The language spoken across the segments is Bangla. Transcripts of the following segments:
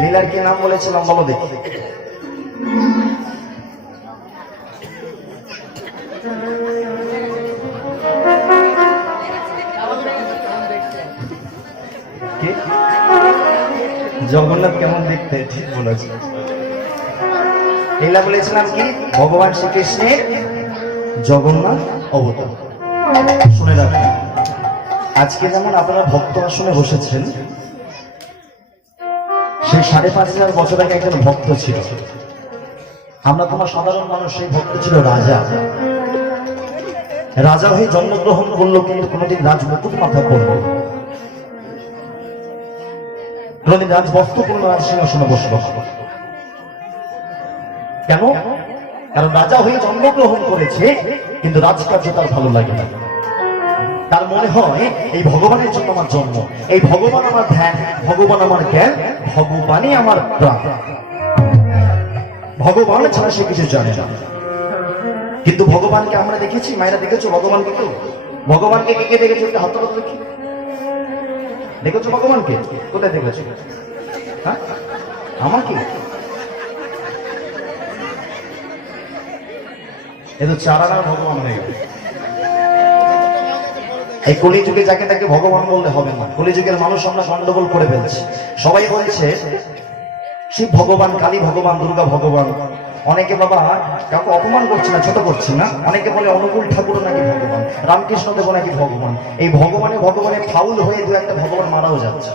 লীলার কি নাম বলেছিলাম বলো দেখি? জগন্নাথ কেমন দেখতে? ঠিক বলেছে। লীলা বলেছিলাম কি? ভগবান শ্রীকৃষ্ণের জগন্নাথ অবতার। শুনে রাখুন, আজকে যেমন আপনারা ভক্ত আসনে বসেছেন, সেই 5,500 বছর আগে একজন ভক্ত ছিল। আমরা তোমার সাধারণ মানুষ, সেই ভক্ত ছিল রাজা। রাজা হয়ে জন্মগ্রহণ করলো, কিন্তু কোনোদিন রাজমুকুট মাথা করলো, কোনোদিন রাজবস্ত্র পূর্ণ সিংহাসনে বসল। কেন? কারণ রাজা হয়ে জন্মগ্রহণ করেছে, কিন্তু রাজকার্য তার ভালো লাগে না। তার মনে হয় এই ভগবানের জন্য আমার জন্ম, এই ভগবান আমার ধ্যান, ভগবান আমার জ্ঞান, ভগবানই আমার প্রাণ। ভগবান ছাড়া সে কিছু জানে না। কিন্তু ভগবানকে আমরা দেখেছি, মায়েরা দেখেছো ভগবানকে? কেউ ভগবানকে কে কে দেখেছো? হাত তুলে দেখি। দেখেছো ভগবানকে? কোথায় দেখেছো? হ্যাঁ, আমাকে? এ তো চারানার ভগবান হয়ে গেল। এই কলিযুগে যাকে তাকে ভগবান বললে হবে না। কলিযুগের মানুষ আমরা গন্ডগোল করে ফেলছি। সবাই বলছে শিব ভগবান, কালী ভগবান, দুর্গা ভগবান। অনেকে বাবা কাউকে অপমান করছে না, ছোট করছে না। অনেকে বলে অনুকূল ঠাকুর নাকি ভগবান, রামকৃষ্ণ দেব নাকি ভগবান। এই ভগবানে ফাউল হয়ে দু একটা ভগবান মারাও যাচ্ছে।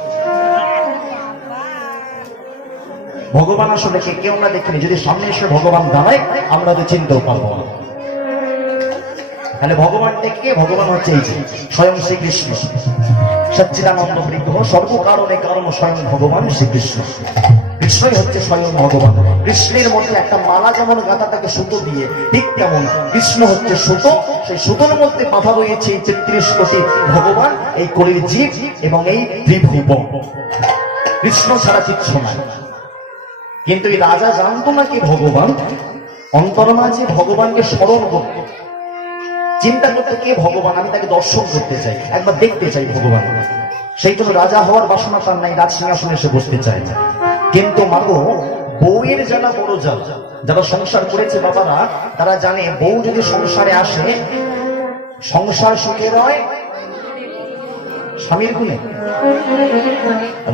ভগবান আসলে কে কেউ আমরা দেখিনি। যদি সামনে এসে ভগবান দাঁড়ায়, আমরা তো চিনতেও পারবো না। তাহলে ভগবান কে? ভগবান হচ্ছে এই যে স্বয়ং শ্রীকৃষ্ণ, সচ্চিদানন্দ বিগ্রহ, সর্বকারণে কারণ স্বয়ং ভগবান শ্রীকৃষ্ণ। কৃষ্ণই হচ্ছে স্বয়ং ভগবান। কৃষ্ণের মধ্যে একটা মালা যেমন গাঁথা থাকে সুতো দিয়ে, ঠিক তেমন কৃষ্ণ হচ্ছে সুতো। সেই সুতোর মধ্যে বাঁধা রয়েছে 33 কোটি ভগবান, এই কলির জীব এবং এই ত্রিভুবন। কৃষ্ণ ছাড়া কিচ্ছু নাই। কিন্তু এই রাজা জানতো না কি ভগবান অন্তরমাঝে ভগবানকে স্মরণ করত, চিন্তা করতে কে ভগবান, আমি তাকে দর্শন করতে চাই, একবার দেখতে চাই ভগবান। সেই জন্য রাজা হওয়ার বাসনা তার নাই, রাজ সিংহাসনে এসে বসতে চায় না। কিন্তু মাগো, বউয়ের জ্বালা বড় জ্বালা। যারা সংসার করেছে বাবারা, তারা জানে বউ যদি সংসারে আসে, সংসার সুখের হয় স্বামীর গুণে,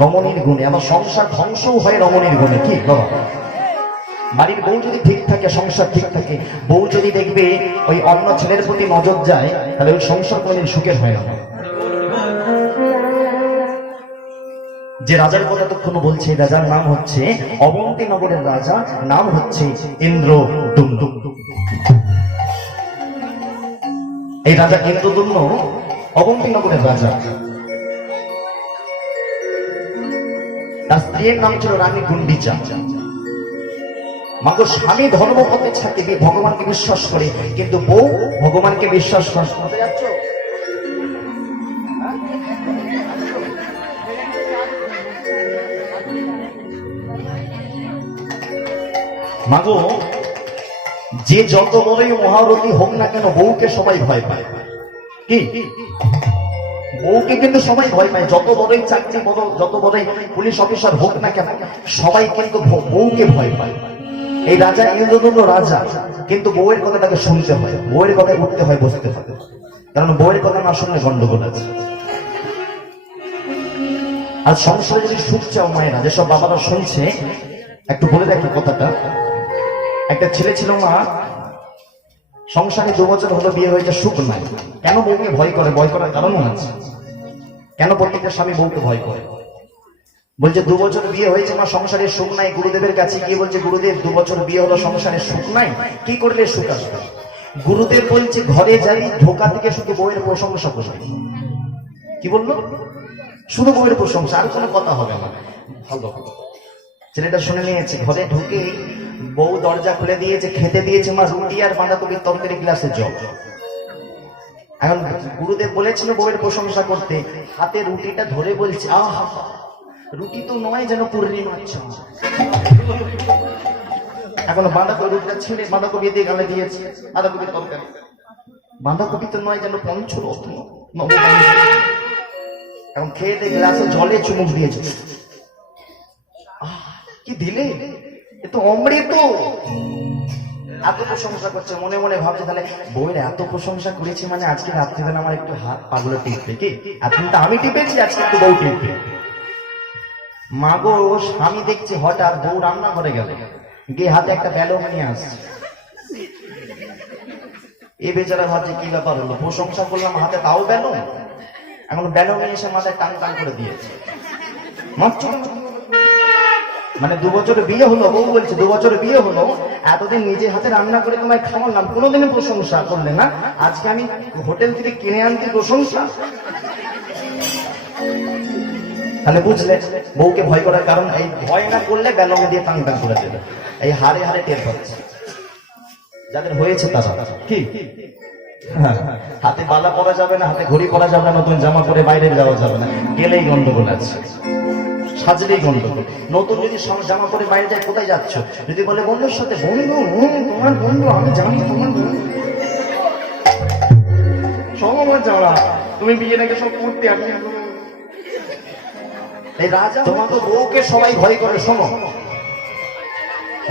রমণীর গুণে। আমার সংসার ধ্বংসও হয় রমণীর গুণে। কি বাবা? বাড়ির বউ যদি ঠিক থাকে, সংসার ঠিক থাকে। বউ যদি দেখবে ওই অন্য ছেলের প্রতি নজর যায়, তাহলে ওই সংসার কোনদিন সুখের হয় না। যে রাজার কথা তখন বলছে, রাজার নাম হচ্ছে অবন্তী নগরের রাজা, নাম হচ্ছে ইন্দ্রদুম্ন। এই রাজা ইন্দ্রদুম্ন অবন্তী নগরের রাজা। তার স্ত্রীর নাম ছিল রানী গুন্ডিচা। মাগো, স্বামী ধর্মপথে থাকে, ভগবানকে বিশ্বাস করে, কিন্তু বউ ভগবানকে বিশ্বাস করতে যাচ্ছ। মাগো, যে যত বড়ই মহারথী হোক না কেন, বউকে সবাই ভয় পায়। কি? বউকে কিন্তু সবাই ভয় পায়। যত বড়ই চাকরি, যত বড়ই পুলিশ অফিসার হোক না কেন, সবাই কিন্তু বউকে ভয় পায়। এই রাজা ইন্দ্রদুম্ন রাজা, কিন্তু বউয়ের কথা তাকে শুনতে হয়, বউয়ের কথা উঠতে হয়, বসতে হয়। কারণ বউয়ের কথা না শুনলে গন্ডগোল আছে। আর সংসারে যদি সুখ চাও মায়েরা, যেসব বাবারা শুনছে, একটু বলে রাখি কথাটা। একটা ছেলে ছিল মা, সংসারে 2 বছর হলো বিয়ে হয়েছে, সুখ নাই। কেন বউকে ভয় করে? ভয় করার কারণও আছে। কেন প্রত্যেকটা স্বামী বউকে ভয় করে? বলছে 2 বছর বিয়ে হয়েছে মা, সংসারে সুখ নাই। গুরুদেবের কাছে গিয়ে বলছে, গুরুদেব 2 বছর বিয়ে হলো, সংসারে সুখ নাই, কি করলে সুখ আসবে? গুরুদেব বলছে, ঘরে যাই, ধোকা থেকে শুধু বউয়ের প্রশংসা করবে। কি বললো? শুধু বউয়ের প্রশংসা, আর কোনো কথা হবে না। ভালো, ছেলেটা শুনে নিয়েছে। ঘরে ঢুকে বউ দরজা খুলে দিয়েছে, খেতে দিয়েছে মা রুটি আর বাঁধাকপির তরকারি, গ্লাসে জল। এখন গুরুদেব বলেছিল বউয়ের প্রশংসা করতে, হাতে রুটিটা ধরে বলছে, আহা, রুটি তো নয়, যেন পূর্ণিমার চাঁদ। এখন বাঁধাকপি রুটিটা ছেড়ে বাঁধাকপি দিয়ে গালে দিয়েছে, বাঁধাকপির তরকারি। বাঁধাকপি তো নয়, যেন পঞ্চরত্ন। এখন খেয়ে দিয়ে গ্লাসে জলে চুমুক দিয়েছে। কি দিলে, এ তো অমৃত। এত প্রশংসা করছে, মনে মনে ভাবছে তাহলে বউয়ের এত প্রশংসা করেছি মানে আজকে রাত্রিবেলা আমার একটু হাত পাগুলো টিপবে, কি এতদিন তো আমি টিপেছি, আজকে একটু বউ টিপবে। মা গো, স্বামী দেখছে হঠাৎ বউ রান্না করে গেল, গিয়ে হাতে একটা বেলুন নিয়ে আসছে। এই বেচারা ভাবছে কি ব্যাপার হলো, প্রশংসা করলাম হাতে তাও বেলুন, এখন বেলুন এসে মাথায় টান টান করে দিয়েছে। মানে 2 বছর বিয়ে হলো, বউ বলছে 2 বছর বিয়ে হলো, এতদিন নিজে হাতে রান্না করে তোমায় খাওয়ালাম, কোনোদিনই প্রশংসা করলে না, আজকে আমি হোটেল থেকে কিনে আনতে প্রশংসা। তাহলে বুঝলে বউকে ভয় করার কারণ, এই ভয় না করলে বেলুন দিয়ে টান টান করে দেবে। এই হারে হারে টের পাচ্ছে যাদের হয়েছে তারা, কি হাতে বালা পরা যাবে না, হাতে ঘড়ি পরা যাবে না, নতুন জামা পরে বাইরে যাওয়া যাবে না, গেলেই গন্ডগোল আছে, সাজলেই গন্ডগোল। নতুন যদি জামা পরে বাইরে যায়, কোথায় যাচ্ছ, যদি বলে বন্ধুর সাথে, বন্ধু তোমার বন্ধু, আমি জানি তোমার বন্ধু, সব আমার যাওয়া, তুমি বিয়ে নাকি সব করতে, আমি এই রাজা। তোমাকে বউকে সবাই ভয় করে, শোনো,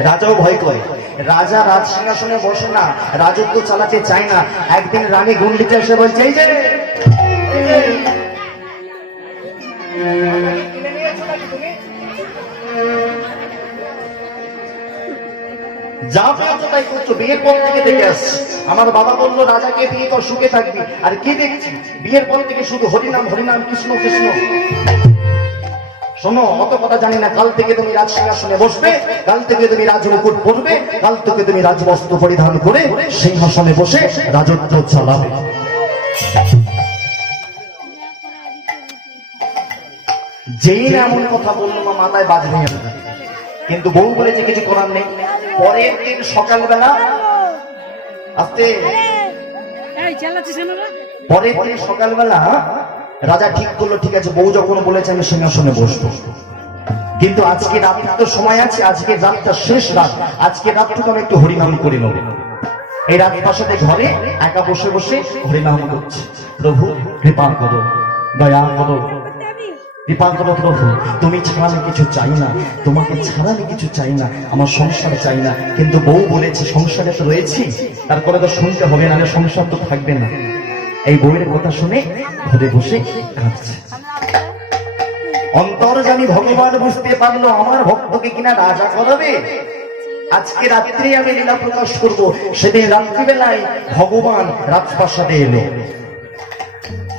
রাজাও ভয় করে। রাজা রাজ সিংহাসনে বসে না, রাজত্ব চালাতে চায় না। একদিন রানী গুন্ডিতে এসে বলছে, এই যে যা পেয়েছো তাই করছো, বিয়ের পর থেকে দেখে আসছি। আমার বাবা বললো রাজাকে বিয়ে কর, সুখে থাকবি, আর কি দেখছি বিয়ের পর থেকে শুধু হরিনাম হরিনাম, কৃষ্ণ কৃষ্ণ। শোনো, অত কথা জানি না, কাল থেকে তুমি রাজ সিংহাসনে বসবে, কাল থেকে তুমি রাজমুকুট পরবে, কাল থেকে তুমি রাজবস্ত্র পরিধান করে সিংহাসনে বসে রাজত্ব চালাবে। যেই না এমন কথা বললো, মা মাথায় বাজ ভেঙে যাবে, কিন্তু বউ বলেছে কিছু করার নেই। পরের দিন সকালবেলা আসতে, পরের দিন সকালবেলা রাজা ঠিক করলো, ঠিক আছে বউ যখন বলেছে আমি সিংহাসনে বসবো, কিন্তু আজকে রাত্রে তো সময় আছে, আজকে রাতটা শেষ রাত, আজকে রাতটুকু আমি একটু হরিনাম করে নেব। এই রাজপ্রাসাদে ঘরে একা বসে বসে হরিনাম করছে, প্রভু কৃপা করো, দয়া করো, কৃপা করো প্রভু, তুমি ছাড়া আমি কিছু চাই না, তোমাকে ছাড়া আমি কিছু চাই না, আমার সংসার চাই না। কিন্তু বউ বলেছে সংসারে তো রয়েছি, তারপরে তো শুনতে হবে, না সংসার তো থাকবে না। এই বউয়ের কথা শুনে ঘরে বসে কাঁদছে। অন্তর্যামী ভগবান বুঝতে পারলো আমার ভক্তকে কিনা রাজা করাবে, আজকে রাত্রে আমি লীলা প্রকাশ করবো। সেদিন রাত্রিবেলায় ভগবান রাজপ্রাসাদে এলো।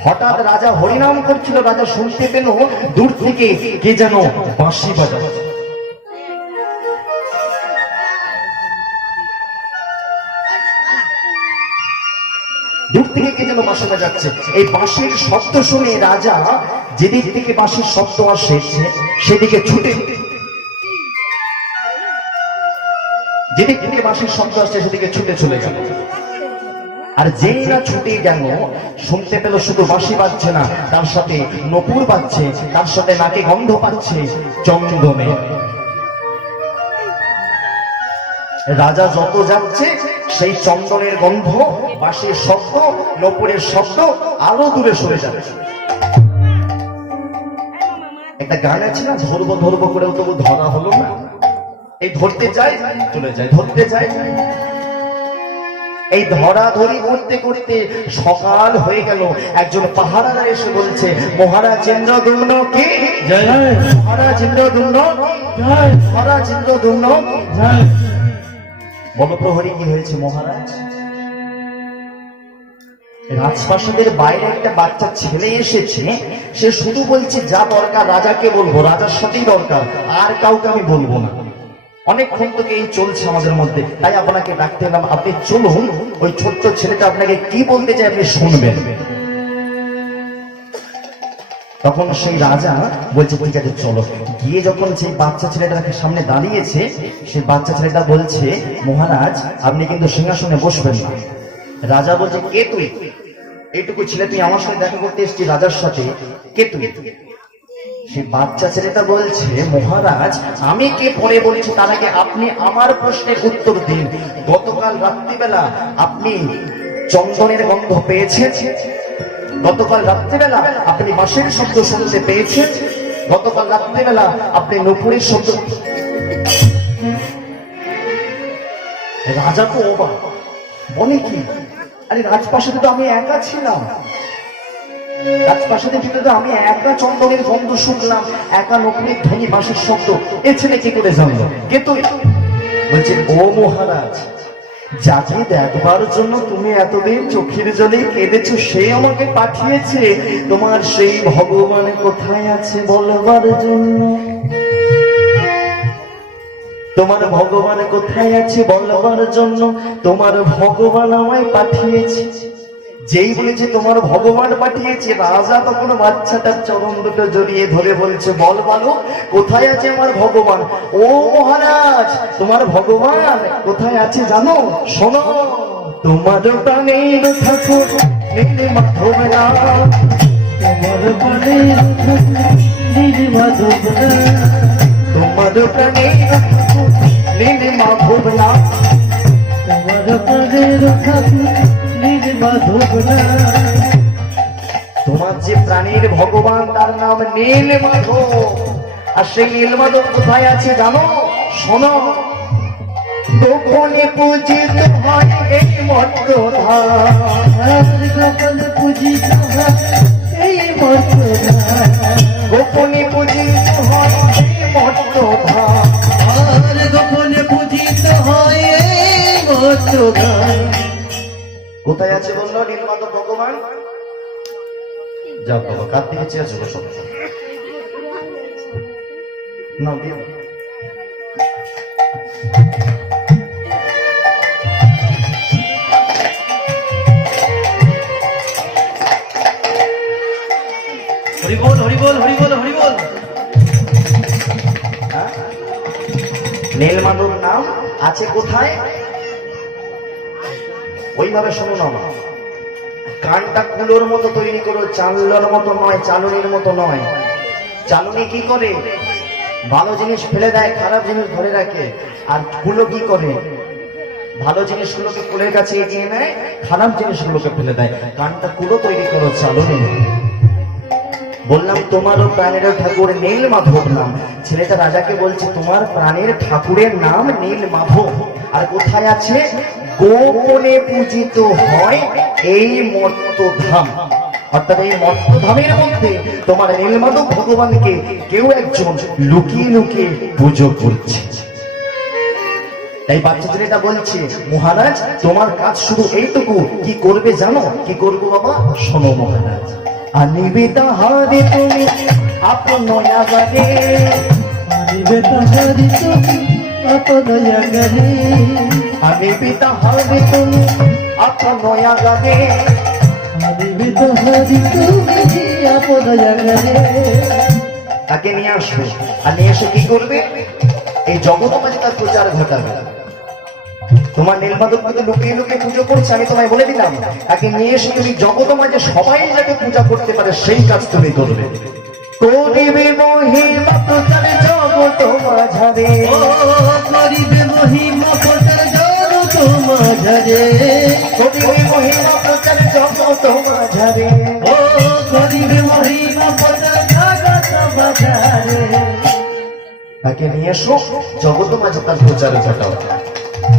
হঠাৎ রাজা হরিনাম করছিল, রাজা শুনতে পেল দূর থেকে কে যেন বাঁশি বাজাচ্ছে। দূর থেকে কে যেন বাঁশি বাজাচ্ছে। এই বাঁশির শব্দ শুনে রাজা যেদিক থেকে বাঁশির শব্দ আসে সেদিকে ছুটে, যেদিক থেকে বাঁশির শব্দ আসছে সেদিকে ছুটে চলে গেল। আর যেই না ছুটে গেল, শুনতে পেল শুধু বাঁশি বাজছে না, তার সাথে নপুর বাজছে, তার সাথে নাকে গন্ধ পাচ্ছে চন্দনে। রাজা যত যাচ্ছে সেই চন্দনের গন্ধ, বাঁশির শব্দ, নপুরের শব্দ আরো দূরে সরে যাচ্ছে। একটা গান আছে না, ধরবো ধরবো করেও তবু ধরা হলো না। এই ধরতে যায় চলে যায়, ধরতে যায়। এই ধরাধরি করতে করতে সকাল হয়ে গেল। একজন পাহারারা এসে বলছে, মহারাজ ইন্দ্রদ্যুম্ন কি জয়, মহারাজ ইন্দ্রদ্যুম্ন জয়, মহারাজ ইন্দ্রদ্যুম্ন জয়। বনপ্রহরী কি হয়েছে মহারাজ? রাজপ্রাসাদের বাইরে একটা বাচ্চা ছেলে এসেছে, সে শুধু বলছে যা দরকার রাজাকে বলবো, রাজার সাথেই দরকার, আর কাউকে আমি বলবো না। অনেকক্ষণ থেকে এই চলছে আমাদের মধ্যে, তাই আপনাকে ডাকতে এলাম, আপনি চলুন, ওই ছোট্ট ছেলেটা আপনাকে কি বলতে চাই আপনি শুনবেন। তখন সেই রাজা বলছে ঠিক আছে চলো। গিয়ে যখন সেই বাচ্চা ছেলেটাকে সামনে দাঁড়িয়েছে, সেই বাচ্চা ছেলেটা বলছে, মহারাজ আপনি কিন্তু সিংহাসনে বসবেন না। রাজা বলছে, কে তুই? এইটুকু ছেলে, তুই আমার সাথে দেখা করতে এসেছিস রাজার সাথে, কে তুই? সেই বাচ্চা ছেলেটা বলছে, মহারাজ আমি কে পরে বলছি, তার আগে আপনি আমার প্রশ্নের উত্তর দিন। গতকাল রাত্রিবেলা আপনি চন্দনের গন্ধ পেয়েছেন? গতকাল রাত্রিবেলা আপনি বাঁশির শব্দ শুনতে পেয়েছেন? গতকাল রাত্রিবেলা আপনি নপুরের শব্দ রাজা তো অবাক, বলে কি, আরে রাজপ্রাসাদে তো আমি একা ছিলাম, রাজপ্রাসাদের ভিতরে তো আমি একা চন্দনের গন্ধ শুনলাম, একা নকুলের ধ্বনি বাঁশির শব্দ, এ ছেলে কি করে জানলো? কিন্তু বলছে, ও মহারাজ, যাকে দেখবার জন্য তুমি এতদিন চোখের জলে কেঁদেছো, সে আমাকে পাঠিয়েছে। তোমার সেই ভগবান কোথায় আছে বলবার জন্য, তোমার ভগবান কোথায় আছে বলবার জন্য তোমার ভগবান আমায় পাঠিয়েছে। যেই বলেছে তোমার ভগবান পাঠিয়েছে, রাজা তখন বাচ্চাটার চরণ দুটো জড়িয়ে ধরে বলছে, বল বলো কোথায় আছে আমার ভগবান? ও মহারাজ, তোমার ভগবান কোথায় আছে জানো? শোনো, তোমার প্রাণের ঠাকুর নীল মাধব নাম, তোমার প্রাণের নীল মাধব নাম, তোমার প্রাণের ঠাকুর নীল মাধব নাম, তোমার প্রাণের ঠাকুর নীল মাধব নাম। তোমার যে প্রাণীর ভগবান তার নাম নীল মাধব, আর সেই নীল মাধব কোথায় আছে জানো? শোনো, গোপনে পূজিত হয় এই মর্তধাম, গোপনে পূজিত হয় এই মর্তধাম, গোপনে পূজিত হয় এই মর্তধাম, গোপনে পূজিত হয় এই মর্তধাম। কোথায় আছে বললো নীলমাধব ভগবান? যাও বাবা, কার দিকে চেয়েছো সব না দিয়ে হরিবোল হরিবোল হরিবোল হরিবোল। নীলমাধব নাম আছে কোথায়? ওইভাবে শোনো না, কানটা কুলোর মতো তৈরি করো, চালুর মতো নয়, চালুনির মতো নয়। চালুনি কি করে? ভালো জিনিস ফেলে দেয়, খারাপ জিনিস ধরে রাখে। আর কুলো কি করে? ভালো জিনিসগুলোকে কুলের কাছে এগিয়ে নেয়, খারাপ জিনিসগুলোকে ফেলে দেয়। কানটা কুলো তৈরি করো, চালুনি। বললাম তোমারও প্রাণের ঠাকুর নীল মাধব নাম। ছেলেটা রাজাকে বলছে, তোমার প্রাণের ঠাকুরের নাম নীল মাধব, আর কোথায় আছে? গোপনে পূজিত হয় এই মর্তধাম। অর্থাৎ এই মর্তধামের মধ্যে তোমার নীলমাধব ভগবানকে কেউ একজন লুকিয়ে লুকিয়ে পুজো করছে। তাই বাচ্চা ছেলেটা বলছে, মহারাজ তোমার কাজ শুধু এইটুকু, কি করবে জানো? কি করবো বাবা? শোনো মহারাজ, আনিবে তাহারে তুমি আপন আগারে, আনিবে তাহারে তুমি আপন আগারে, আনিবে তাহারে তুমি আপন আগারে, আনিবে তাহারে তুমি আপন আগারে। তাকে নিয়ে আসবে, আর নিয়ে এসে কি করবে? এই জগৎ মাঝে তার প্রচার ঘটাবে। তোমার নীলমাধব কিন্তু লুকিয়ে লুকিয়ে পুজো করছে, আমি তোমায় বলে দিলাম। তাকে নিয়ে এসে তুমি জগৎ মাঝে সবাই যাতে পূজা করতে পারে সেই কাজ তুমি করবে। করিবে মহিমা প্রচার জগৎ মাঝারে, করিবে মহিমা প্রচার জগৎ মাঝারে, করিবে মহিমা প্রচার জগৎ মাঝারে, ও করিবে মহিমা প্রচার জগৎ মাঝারে। তাকে নিয়ে এসো, জগৎ মাঝে তার প্রচার ঘটাও।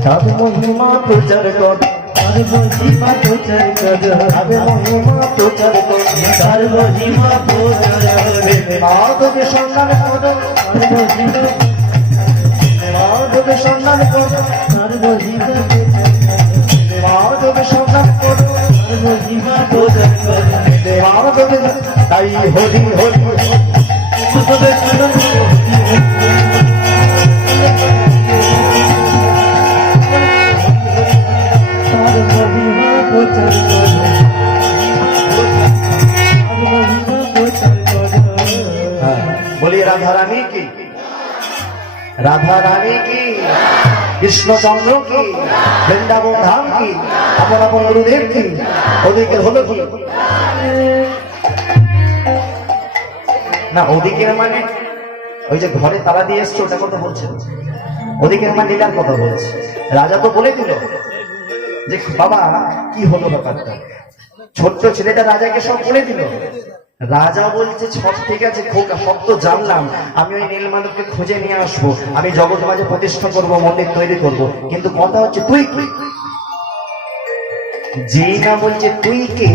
তার মহিমা প্রচার কর, তার মহিমা প্রচার কর, তার মহিমা প্রচার কর, তার মহিমা প্রচার কর। মাধবের সন্ধান করো, তার মহিমা, মাধবের সন্ধান করো, তার মহিমা, মাধবের সন্ধান করো, তার মহিমা প্রচার কর। মাধবের তাই হরি হরি মাধবের সন্ধান করো। बोलिए राधा रानी की, राधा रानी की, কৃষ্ণচন্দ্র की, বৃন্দাবন ধাম की, আপন আপন গুরুদেব की। ওদিকে হলো কি না? ওদিকের মানে ওই যে ঘরে তালা দিয়ে এসছে ওটা কথা বলছে, ওদিকের মানে লীলার কথা বলছে। রাজা তো বলে দিল যে বাবা কি হলো ব্যাপারটা, ছোট্ট ছেলেটা রাজাকে সব বলে দিল। রাজা বলছে সব ঠিক আছে খোকা, সব তো জানলাম, আমি ওই নীলমাধবকে খুঁজে নিয়ে আসবো, আমি জগৎ মাঝে প্রতিষ্ঠা করবো, মন্দির তৈরি করব, কিন্তু কথা হচ্ছে তুই কি? যেই না বলছে তুই কে,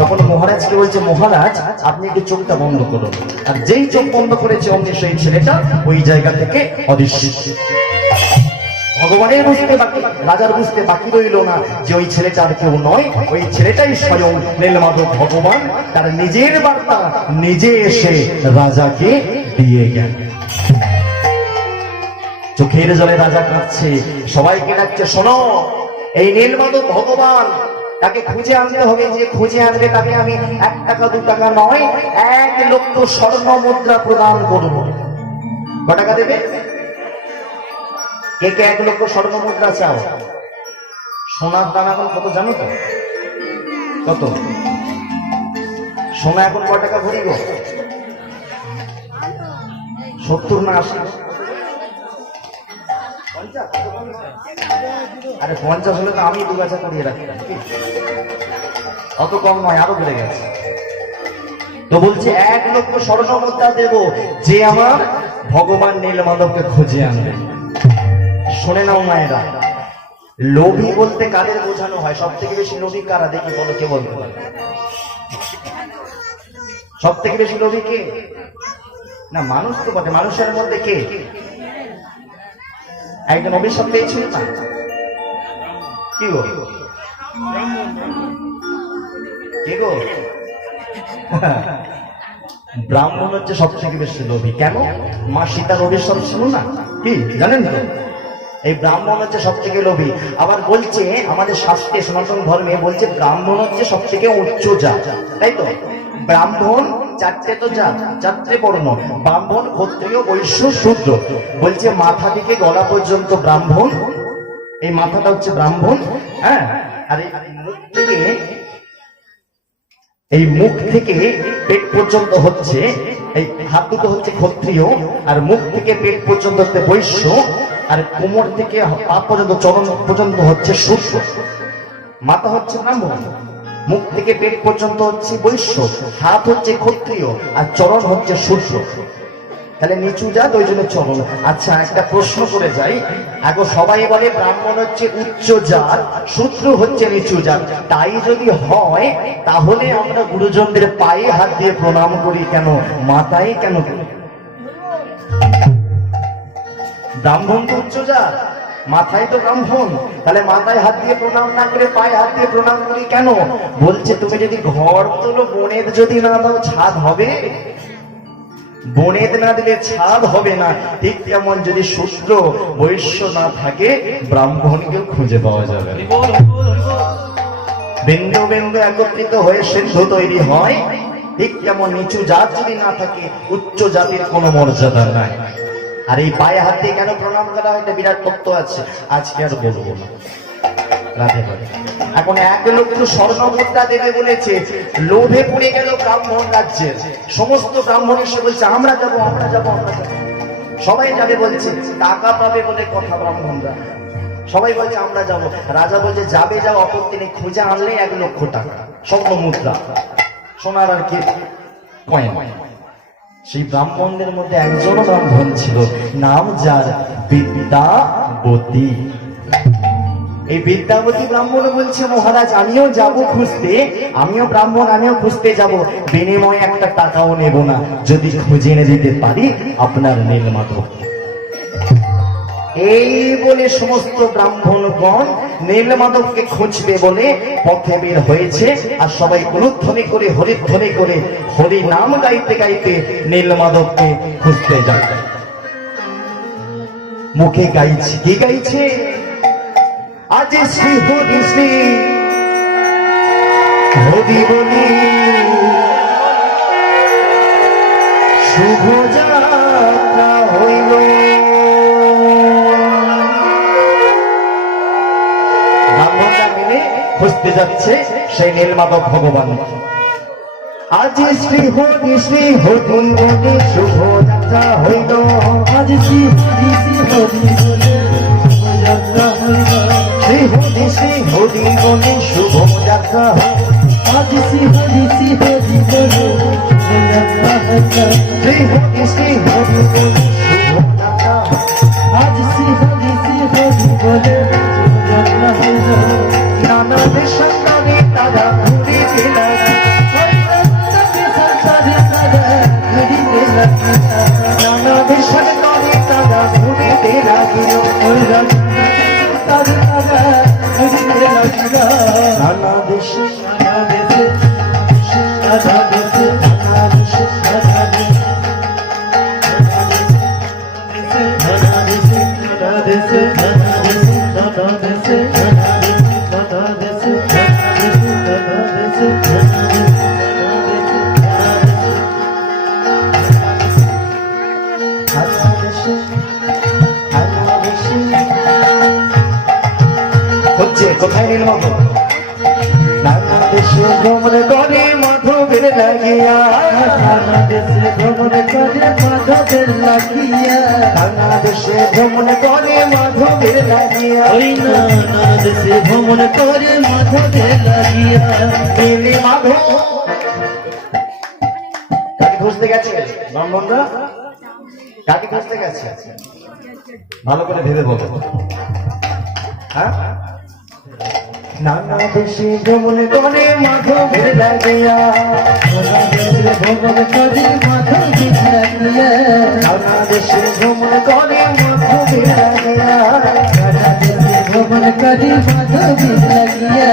তখন মহারাজকে বলছে মহারাজ আপনি একটু চোখটা বন্ধ করুন। আর যেই চোখ বন্ধ করেছে অমনি সেই ছেলেটা ওই জায়গা থেকে অদৃশ্য। ভগবানের বুঝতে বাকি, রাজার বুঝতে বাকি রইল না যে ওই ছেলেটা আর কেউ নয়, ওই ছেলেটাই স্বয়ং নীলমাধব ভগবান, তার নিজের বার্তা নিজে এসে রাজাকে দিয়ে গেল। চোখের জলে রাজা কাঁদছে, সবাইকে ডাকছে শোনো, এই নীলমাধব ভগবান, তাকে খুঁজে আনতে হবে, যে খুঁজে আনবে তাকে আমি 1 টাকা 2 টাকা নয় 1 লক্ষ স্বর্ণ মুদ্রা প্রদান করব। ক টাকা দেবে? কে কে 1 লক্ষ স্বর্ণ মুদ্রা চাও? সোনার দাম এখন কত জানো তো? কত সোনা এখন ক টাকা ভরি গো? 70 না 80? আরে 50 হলে তো আমি 2 গাছা করিয়ে রাখতাম, অত কম নয়, আরো বেড়ে গেছে। তো বলছে 1 লক্ষ স্বর্ণ মুদ্রা দেব যে আমার ভগবান নীলমাধবকে খুঁজে আনবে। শুনে নাও মায়েরা, লোভী বলতে কাদের বোঝানো হয়? সব থেকে বেশি লোভী কারা দেখি বলো, কে বলতে পারে? সব থেকে বেশি লোভী কে? না মানুষ তো বটে, মানুষের মধ্যে কে? একজন অভিশাপ পেয়েছিল না, কি গো? কে গো? ব্রাহ্মণ হচ্ছে সব থেকে বেশি লোভী। কেন? মা সীতার অভিশাপ ছিল না, কি জানেন তো? এই ব্রাহ্মণ হচ্ছে সব থেকে লোভী। আবার বলছে আমাদের শাস্ত্রে, সনাতন ধর্মে বলছে ব্রাহ্মণ হচ্ছে সব থেকে উচ্চ জাত, তাই তো? ব্রাহ্মণ 4টে তো জাত, 4টে বর্ণ, ব্রাহ্মণ, ক্ষত্রিয়, বৈশ্য, শূদ্র। বলছে মাথা থেকে গলা পর্যন্ত ব্রাহ্মণ, এই মাথাটা হচ্ছে ব্রাহ্মণ, হ্যাঁ। আর এই মুখ থেকে পেট পর্যন্ত হচ্ছে, এই হাত দুটো হচ্ছে ক্ষত্রিয়, আর মুখ থেকে পেট পর্যন্ত হচ্ছে বৈশ্য, আর কোমর থেকে পা পর্যন্ত, চরণ পর্যন্ত হচ্ছে শূদ্র। মাথা হচ্ছে ব্রাহ্মণ, মুখ থেকে পেট পর্যন্ত হচ্ছে বৈশ্য, হাত হচ্ছে ক্ষত্রিয়, আর চরণ হচ্ছে শূদ্র। তাহলে নিচু জাত, ওই জন্য চরণ। আচ্ছা একটা প্রশ্ন করে যাই, এখন সবাই বলে ব্রাহ্মণ হচ্ছে উচ্চ জাত, শূদ্র হচ্ছে নিচু জাত। তাই যদি হয় তাহলে আমরা গুরুজনদের পায়ে হাত দিয়ে প্রণাম করি কেন, মাথায় কেন করি? ব্রাহ্মণ তো উচ্চ জাত, মাথায় তো ব্রাহ্মণ, তাহলে মাথায় হাত দিয়ে প্রণাম না করে পায়ে হাত দিয়ে প্রণাম করি কেন? বলছে তুমি যদি ঘর তোলো, বনের যদি না দাও ছাদ হবে? বনেদ না দিলে ছাদ হবে না। ঠিক তেমন যদি শূদ্র বৈশ্য না থাকে, ব্রাহ্মণকেও খুঁজে পাওয়া যাবে। বিন্দু বিন্দু একত্রিত হয়ে সিন্ধু তৈরি হয়, ঠিক তেমন নিচু জাত যদি না থাকে, উচ্চ জাতির কোনো মর্যাদা নাই। আর এই পায়ে হাত দিয়ে কেন প্রণাম করা হয়, এটা বিরাট তত্ত্ব আছে, আজকে আর বলবো না। এখন 1 লক্ষ স্বর্ণ মুদ্রা দেবে বলেছে, লোভে পড়ে গেল ব্রাহ্মণ রাজ্যের সমস্ত ব্রাহ্মণ এসে বলছে আমরা যাবো, আমরা যাবো, আমরা যাবো। সবাই যাবে বলছে, টাকা পাবে বলে কথা ব্রাহ্মণরা, সবাই বলছে আমরা যাবো। রাজা বলছে যাবে যাও, আপত্তি নেই, খুঁজে আনলে 1 লক্ষ টাকা স্বর্ণ মুদ্রা, সোনার আর কি কয়েন। সেই ব্রাহ্মণদের মধ্যে একজনও ব্রাহ্মণ ছিল, নাম যার বিদ্যাবতী। এই বিদ্যাবতী ব্রাহ্মণ বলছে মহারাজ আমিও যাব খুঁজতে, আমিও ব্রাহ্মণ, আমিও খুঁজতে যাব, বিনিময়ে 1 টাকাও নেব না, যদি খুঁজে এনে দিতে পারি আপনার নীলমাধব। এই বলে সমস্ত ব্রাহ্মণগণ নীলমাধবকে খুঁজবে বলে পথে বের হয়েছে। আর সবাই গুরুধ্বনি করে, হরিধ্বনি করে, হরি নাম গাইতে গাইতে নীলমাধবকে খুঁজতে যায়। মুখে গাইছে, কি গাইছে? আজ শ্রী হরি শ্রী হরি বলি শুভ যাত্রা হইল। ব্রাহ্মণরা মিলে খুঁজতে যাচ্ছে সেই নীলমাধব ভগবান। আজ শ্রী হরি বলি শুভ যাত্রা হইল, আজ শ্রী হরি বলে যাত্রা হইল, শ্রী হরি বলে শুভ যাত্রা, আজ শ্রী হরি বলে শ্রী হরি শ্রী হরি বলে শুভ নাতা আজ শ্রী হরি বলে নানা দেশান্তরে তারা ঘুরিতে লাগে নানা দেশান্তরে তারা ঘুরিতে লাগিল নানা দেশে হচ্ছে কোথায় নীলমাধব নানা দেশে ভ্রমণ করে মাধবের লাগিয়া নানা দেশে ভ্রমণ করে মাধবের লাগিয়া নানা দেশে ভ্রমণ করে মাধবের লাগিয়া ওই নানা দেশে ভ্রমণ করে মাধবের লাগিয়া নীলমাধব কাকে খুঁজতে গেছে ব্রাহ্মণরা কাকে খুঁজতে গেছে ভালো করে ভেবে বলো হ্যাঁ নানা দেশে ভ্রমণ করে মাধবের লাগিয়া নানা দেশে ভ্রমণ করে মাধবের লাগিয়া নানা দেশে ভ্রমণ করে মাধবের লাগিয়া নানা দেশে ভ্রমণ করে মাধবের লাগিয়া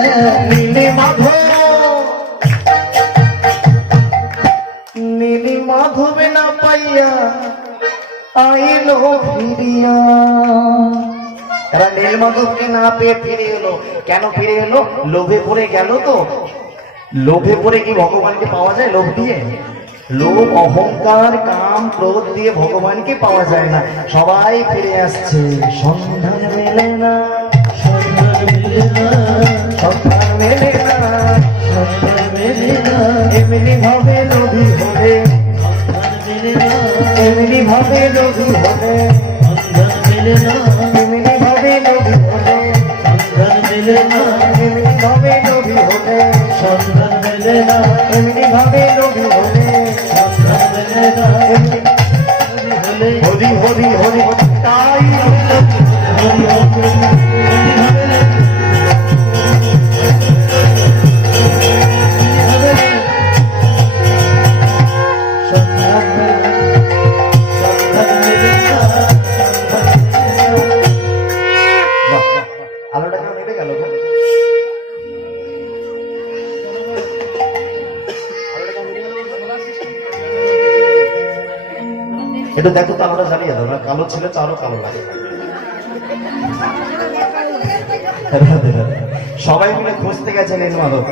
নীলি মাধব না পাইয়া আইলো ফিরিয়া এরা নীলমাধবকে না পেয়ে ফিরে এলো কেন ফিরে এলো লোভে পড়ে গেল তো লোভে পড়ে কি ভগবানকে পাওয়া যায় লোভ দিয়ে লোভ অহংকার কাম ক্রোধ দিয়ে ভগবানকে পাওয়া যায় না সবাই ফিরে আসছে সন্ধান মেলে না সন্ধান মেলে না সন্ধান মেলে না সন্ধান মেলে না এমনি ভাবে লোভী হলে সন্ধান মেলে না এমনি ভাবে লোভী হলে সন্ধান মেলে না এমনি ভাবে লোভী হলে সন্ধান মেলে না এমনি ভাবে লোভী হলে সন্ধান মেলে না এমনি ভাবে লোভী হলে সন্ধান মেলে না এমনি হলে হরি হরি হরি তাই হরি সন্ধান মেলে না আলোটা কেন নেমে গেল গো? একটু দেখো তো আলোটা জ্বালিয়ে দাও না কালো ছিল তো আরো কালো লাগে রাধে রাধে। সবাই মিলে খুঁজতে গেছে নীলমাধব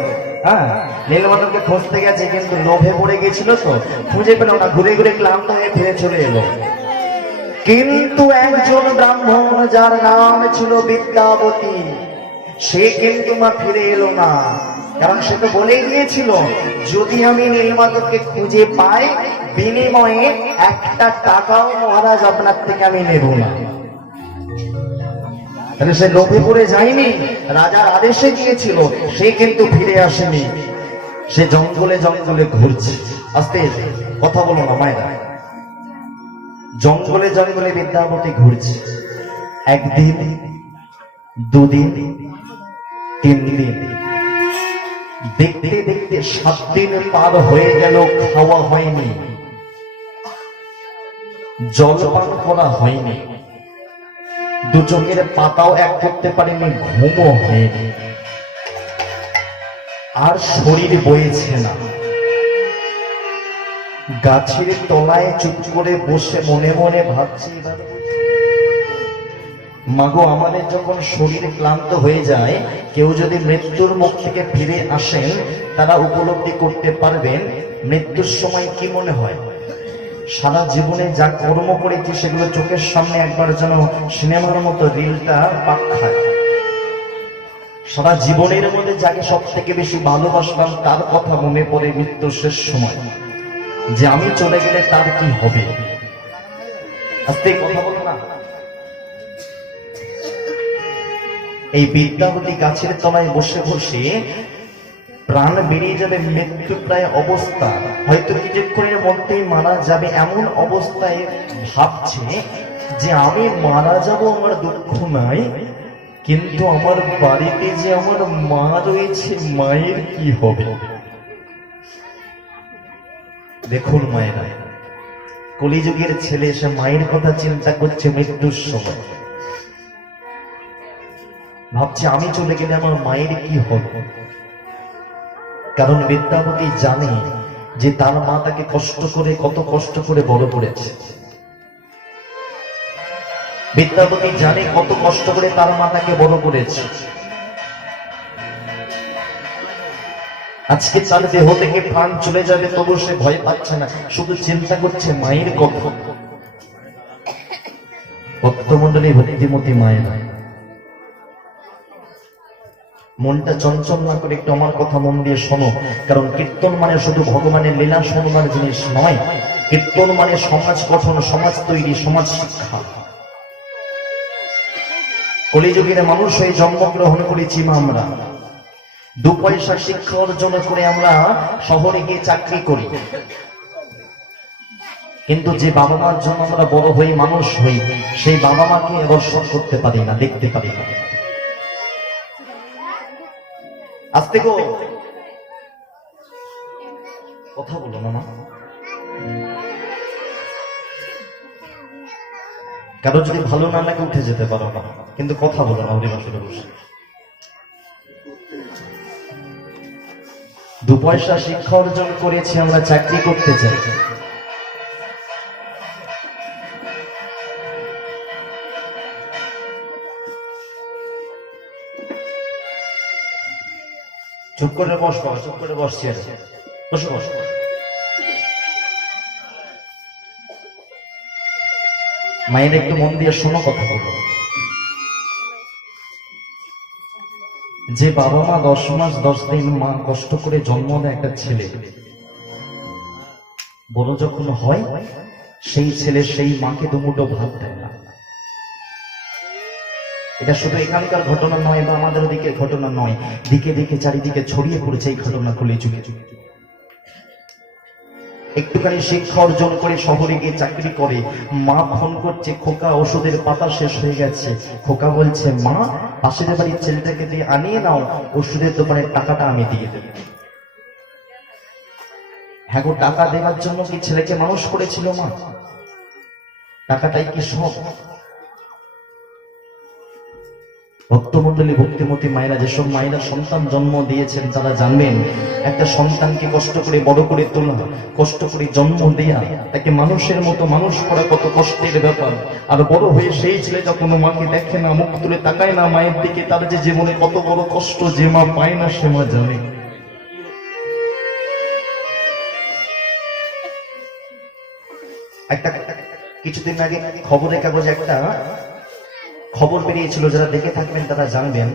হ্যাঁ নীলমাধবকে খুঁজতে গেছে কিন্তু লোভে পড়ে গেছিল তো খুঁজে পেল না ঘুরে ঘুরে ক্লান্ত হয়ে ফিরে চলে এলো কিন্তু একজন ব্রাহ্মণ যার নাম ছিল বিদ্যাবতী সে কিন্তু মা ফিরে এলো না কারণ সে তো বলেই দিয়েছিল যদি আমি নীলমাধবকে খুঁজে পাই বিনিময়ে একটা টাকাও মহারাজ আপনার থেকে আমি নেব না তাহলে সে লোভে পড়ে যায়নি রাজার আদেশে গিয়েছিল সে কিন্তু ফিরে আসেনি সে জঙ্গলে জঙ্গলে ঘুরছে আস্তে কথা বলো না মায়েরা জঙ্গলে জঙ্গলে বিদ্যাপতি ঘুরছে একদিন দুদিন তিন দিন দেখতে দেখতে 7 দিন পার হয়ে গেল খাওয়া হয়নি জলপান করা হয়নি দু চোখের পাতাও এক করতে পারেনি ঘুমও হয়নি আর শরীর বইছে না গাছের তলায় চুপ করে বসে মনে মনে ভাবছি মাগো আমাদের যখন শরীর ক্লান্ত হয়ে যায় কেউ যদি মৃত্যুর মুখ থেকে ফিরে আসেন তারা উপলব্ধি করতে পারবেন মৃত্যুর সময় কি মনে হয় সারা জীবনে যা কর্ম করেছি সেগুলো চোখের সামনে একবার যেন সিনেমার মতো রিলটা পাক খায় সারা জীবনের মধ্যে যাকে সব থেকে বেশি ভালোবাসলাম তার কথা মনে পড়ে মৃত্যুর শেষ সময় যে আমি চলে গেলে তার কি হবে আস্তে কথা বলো না এই বিদ্যাবতী গাছের তলায় বসে বসে প্রাণ বেরিয়ে যাবে, মৃত্যু প্রায় অবস্থা, হয়তো কিছুক্ষণের মধ্যেই মারা যাবে, এমন অবস্থায় ভাবছে যে আমি মারা যাব, আমার দুঃখ নাই, কিন্তু আমার বাড়িতে যে আমার মা রয়েছে, মায়ের কি হবে? দেখুন মায়েরা, কলিযুগের ছেলে এসে মায়ের কথা চিন্তা করছে মৃত্যুর সময়, ভাবছে আমি চলে গেলে আমার মায়ের কি হবে। কারণ বিদ্যাপতি জানে যে তার মা তাকে কষ্ট করে, কত কষ্ট করে বড় করেছে। বিদ্যাপতি জানে কত কষ্ট করে তার মা তাকে বড় করেছে। আজকে তার দেহ থেকে প্রাণ চলে যাবে, তবু সে ভয় পাচ্ছে না, শুধু চিন্তা করছে মায়ের কথা। ভক্তমণ্ডলী, ভক্তিমতী মায়েরা, মনটা চঞ্চল না করে একটু আমার কথা মন দিয়ে শোনো। কারণ কীর্তন মানে শুধু ভগবানের লীলা শোনার জিনিস নয়, কীর্তন মানে সমাজ গঠন, সমাজ তৈরি, সমাজ শিক্ষা। কলিযুগের মানুষ হয়ে জন্মগ্রহণ করেছি আমরা, 2 পয়সা শিক্ষা অর্জন করে আমরা শহরে গিয়ে চাকরি করি, কিন্তু যে বাবা মার জন্য আমরা বড় হই, মানুষ হই, সেই বাবা মাকে দর্শন করতে পারি না, দেখতে পারি না। আজ থেকে কথা বলো না, কারো যদি ভালো না লাগে উঠে যেতে পারো না, কিন্তু কথা বলো না হরিবাসরে বসে। 2 পয়সা শিক্ষা অর্জন করেছি, আমরা চাকরি করতে চাই, চুপ করে বস বাবা, চুপ করে বসছি, বসো বসো। মায়ের একটু মন দিয়ে শোনো, কথা বলো। যে বাবা মা 10 মাস 10 দিন মা কষ্ট করে জন্ম দেয় একটা ছেলে, বড় যখন হয় সেই ছেলে সেই মাকে দুমুঠো ভাত দেয় না। এটা শুধু এখানকার ঘটনা নয় বা আমাদের ওদিকে ঘটনা নয়, দিকে দিকে চারিদিকে ছড়িয়ে পড়েছে এই ঘটনা কলিযুগে। একটুখানি শিক্ষা অর্জন করে শহরে গিয়ে চাকরি করে, মা ফোন করছে, খোকা ওষুধের পাতা শেষ হয়ে গেছে। খোকা বলছে, মা পাশের বাড়ির ছেলেটাকে দিয়ে আনিয়ে নাও, ওষুধের দোকানের টাকাটা আমি দিয়ে দেব। হ্যাঁ গো, টাকা দেওয়ার জন্য কি ছেলেকে মানুষ করেছিল মা? টাকাটাই কি সব? ভক্তমণ্ডলী, ভক্তিমতী মায়েরা, যেসব মায়েরা সন্তান জন্ম দিয়েছেন তারা জানবেন, একটা সন্তানকে কষ্ট করে বড় করে তোলা, কষ্ট করে জন্ম দেয়া, তাকে মানুষের মতো মানুষ করা কত কষ্টের ব্যাপার। আর বড় হয়ে সেই ছেলে যখন মাকে দেখে না, মুখ তুলে তাকায় না মায়ের দিকে, তার যে জীবনে কত বড় কষ্ট যে মা পায় না, সে মা জানে। একটা কিছুদিন আগে খবরের কাগজে একটা খবর বেরিয়েছিল, যারা দেখে থাকবেন তারা জানবেন।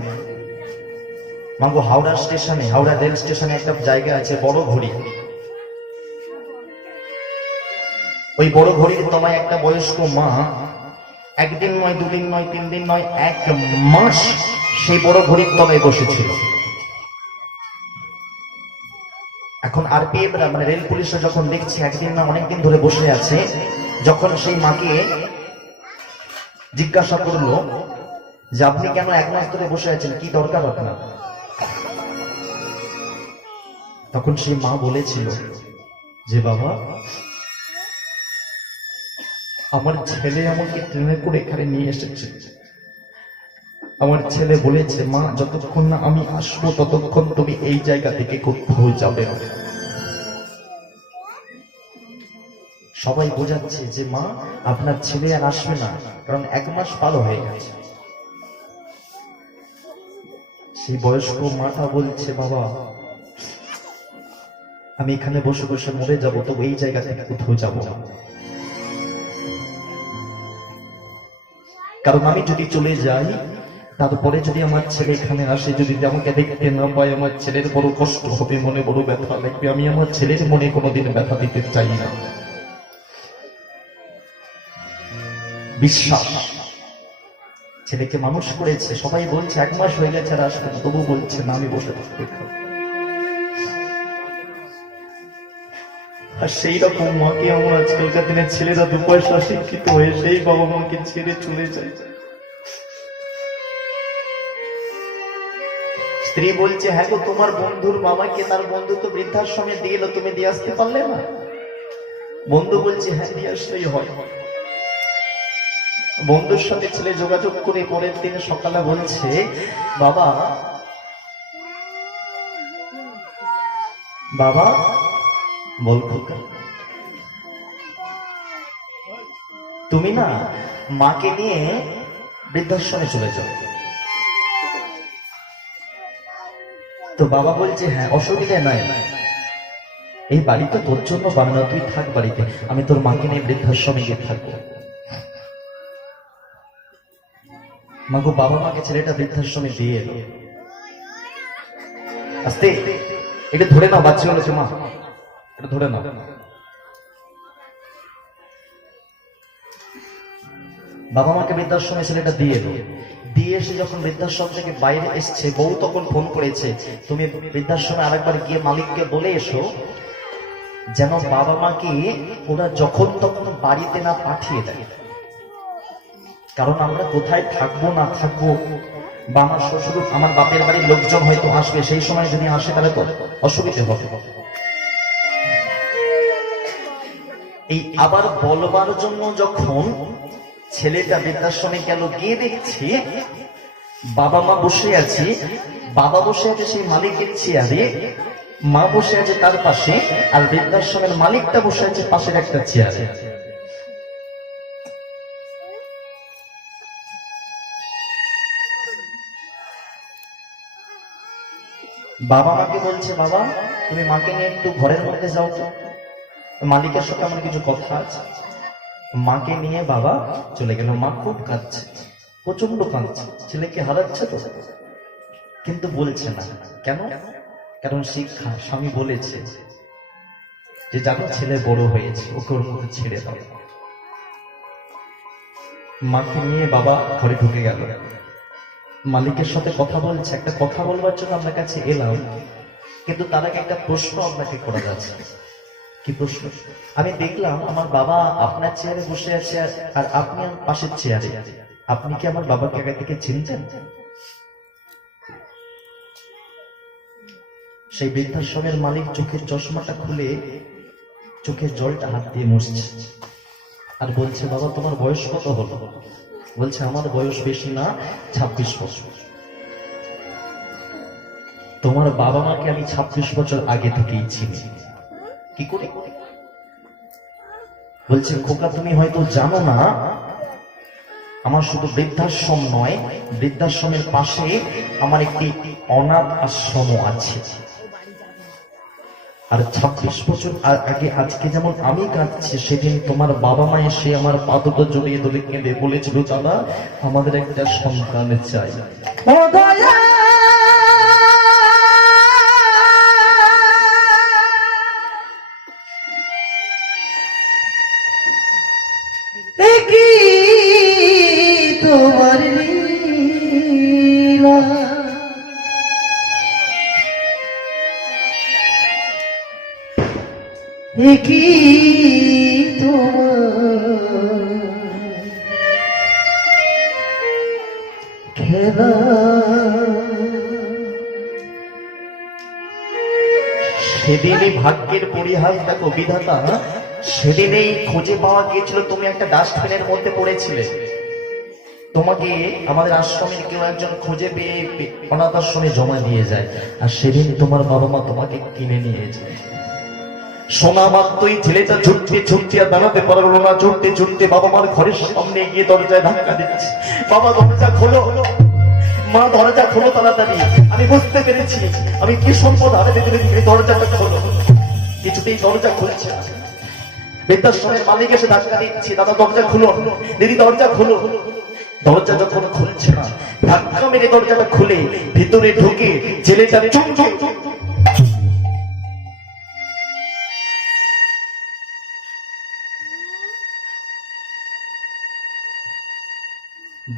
মাগো, হাওড়া স্টেশনে, হাওড়া রেল স্টেশনে একটা জায়গা আছে বড় ঘড়ি। ওই বড় ঘড়ির তলায় একটা বয়স্ক মা একদিন নয়, 2 দিন নয়, 3 দিন নয়, 1 মাস সেই বড় ঘড়ির তলায় বসেছিল। এখন আরপিএফ মানে রেল পুলিশরা যখন দেখছে একদিন না অনেকদিন ধরে বসে আছে, যখন সেই মাকে জিজ্ঞাসা করলো যে আপনি কেন 1 মাস ধরে বসে আছেন, কি দরকার আপনার? তখন সেই মা বলেছিল যে বাবা, আমার ছেলে আমাকে ট্রেনে করে এখানে নিয়ে এসেছে। আমার ছেলে বলেছে, মা যতক্ষণ না আমি আসবো ততক্ষণ তুমি এই জায়গা থেকে কোথাও যাবে না। সবাই বোঝাচ্ছে যে মা আপনার ছেলে আর আসবে না, কারণ 1 মাস পার হয়ে গেছে। সেই বয়স্ক মাটা বলছে, বাবা আমি এখানে বসে বসে মরে যাব, তবে এই জায়গা থেকে কোথাও যাব না। কারণ আমি যদি চলে যাই, তারপরে যদি আমার ছেলে এখানে আসে, যদি আমাকে দেখতে না পায়, আমার ছেলের বড় কষ্ট হবে, মনে বড় ব্যথা লাগবে। আমি আমার ছেলের মনে কোনোদিন ব্যথা দিতে চাই না। বিশ্বাস, ছেলেকে মানুষ করেছে, সবাই বলছে 1 মাস হয়ে গেছে আর আসবে না, তবু বলছে না আমি বসে থাকবো। আর সেই রকম মাকে আমার আজকালকার দিনের ছেলেরা দু পয়সা শিক্ষিত হয়ে সেই বাবা মাকে ছেড়ে চলে যায়। স্ত্রী বলছে, হ্যাঁ গো, তোমার বন্ধুর বাবাকে তার বন্ধু তো বৃদ্ধাশ্রমে দিয়ে এলো, তুমি দিয়ে আসতে পারলে না? বন্ধু বলছে, হ্যাঁ দিয়ে আসলেই হয়। বন্ধুর সাথে ছেলে যোগাযোগ করে পরের দিন সকালে বলছে, বাবা বাবা বল খোকা, তুমি না মাকে নিয়ে বৃদ্ধাশ্রমে চলে যাও। তো বাবা বলছে, হ্যাঁ অসুবিধা নাই, এই বাড়ি তো তোর জন্য বানানো, তুই থাক বাড়িতে, আমি তোর মাকে নিয়ে বৃদ্ধাশ্রমে গিয়ে থাকবো। মাগো, বাবা মাকে ছেলেটা বৃদ্ধাশ্রমে দিয়ে এলো। আস্তে এটা ধরে নাও, বাচ্চা হলো মা, এটা ধরে নাও। বাবা মাকে বৃদ্ধাশ্রমে ছেলেটা দিয়ে এলো। দিয়ে এসে যখন বৃদ্ধাশ্রম থেকে বাইরে এসছে, বউ তখন ফোন করেছে, তুমি বৃদ্ধাশ্রমে আরেকবার গিয়ে মালিককে বলে এসো যেন বাবা মাকে ওরা যখন তখন বাড়িতে না পাঠিয়ে দেয়। কারণ আমরা কোথায় থাকবো না থাকবো, বা আমার শ্বশুর আমার বাপের বাড়ির লোকজন হয়তো আসবে, সেই সময় যদি আসে তাহলে তো অসুবিধে হবে। এই আবার বলবার জন্য যখন ছেলেটা বৃদ্ধাশ্রমে গেল, গিয়ে দেখছি বাবা মা বসে আছে, বাবা বসে আছে সেই মালিকের চেয়ারে, মা বসে আছে তার পাশে, আর বৃদ্ধাশ্রমের মালিকটা বসে আছে পাশের একটা চেয়ারে। বাবা মাকে বলছে, বাবা তুমি মাকে নিয়ে একটু ঘরের মধ্যে যাও তো, মালিকের সাথে আমার কিছু কথা আছে। মাকে নিয়ে বাবা চলে গেল। মা খুব কাঁদছে, প্রচন্ড কাঁদছে, ছেলেকে হারাচ্ছে তো, কিন্তু বলছে না কেন? কারণ শিক্ষা, স্বামী বলেছে যে জানো ছেলে বড় হয়েছে, ওকে ওর মধ্যে ছেড়ে দাও। মাকে নিয়ে বাবা ঘরে ঢুকে গেল, মালিকের সাথে কথা বলছে। একটা কথা বলবার জন্য আপনার কাছে এলাম, কিন্তু তার আগে একটা প্রশ্ন আপনাকে করা যাচ্ছে। কি প্রশ্ন? আমি দেখলাম আমার বাবা আপনার চেয়ারে বসে আছে আর আপনি পাশের চেয়ারে, আপনি কি আমার বাবাকে আগে থেকে চিনতেন? সেই বৃদ্ধাশ্রমের মালিক চোখের চশমাটা খুলে চোখের জলটা হাত দিয়ে মুছছে আর বলছে, বাবা তোমার বয়স কত হলো? বলছে, আমার বয়স বেশি না, 26 বছর। তোমার বাবা মাকে আমি 26 বছর আগে থেকেই চিনি। কি করে? বলছে, খোকা তুমি হয়তো জানো না, আমার শুধু বৃদ্ধাশ্রম নয়, বৃদ্ধাশ্রমের পাশে আমার একটি অনাথ আশ্রম আছে। আর 26 বছর আগে আজকে যেমন আমি কাঁদছি, সেদিন তোমার বাবা মা এসে আমার পা দুটো জড়িয়ে ধরে কেঁদে বলেছিল, দাদা আমাদের একটা সন্তান চাই। তোমার লীলা কি তোমার খেলা, সেদিনই ভাগ্যের পরিহাস দেখো বিধাতা, সেদিনেই খুঁজে পাওয়া গিয়েছিল তুমি একটা ডাস্টবিনের মধ্যে পড়েছিলে। তোমাকে আমাদের আশ্রমের কেউ একজন খুঁজে পেয়ে অনাথ আশ্রমে জমা দিয়ে যায়, আর সেদিন তোমার বাবা মা তোমাকে কিনে নিয়ে যায়। শোনা মাত্রই ছেলেটা ছুটতে ছুটতে আর দাঁড়াতে পারলো না, ছুটতে ছুটতে বাবা মার ঘরের সামনে গিয়ে দরজায় ধাক্কা দিচ্ছে, বাবা দরজা খোলো, মা দরজা খোলো তাড়াতাড়ি, আমি বুঝতে পেরেছি আমি কি সম্পদ হারাতে পেরেছি, দরজাটা খোলো। কিছুতেই দরজা খুলছে না। বৃদ্ধাশ্রমের মালিক এসে ধাক্কা দিচ্ছে, দাদা দরজা খুলো, দিদি দরজা খুলো। দরজা যখন খুলছে না, ধাক্কা মেরে দরজাটা খুলে ভিতরে ঢুকে ছেলেটা চুপ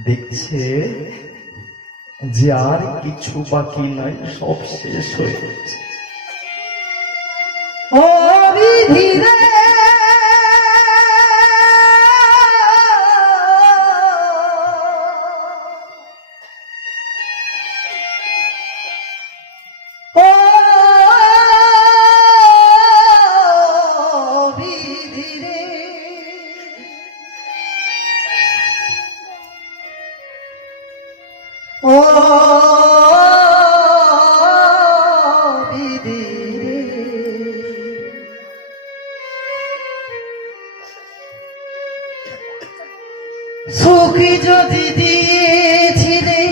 দেখছে যে আর কিছু বাকি নাই, সব শেষ হয়ে গেছে। ধীরে ও বিধি রে ও বিধি রে সুখী যদি দিয়েছিলে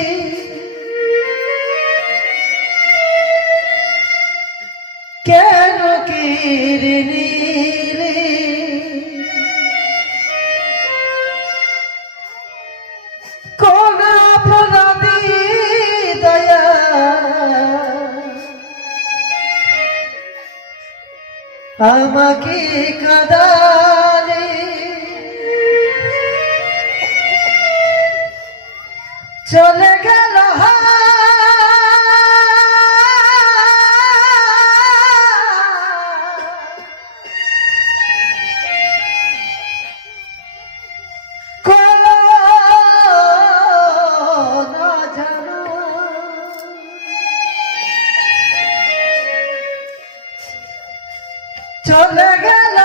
কেন কেড়ে নিলে কোন অপরাধী দয়া আমাকে কাঁদালে চলে গেল না জানা চলে গেল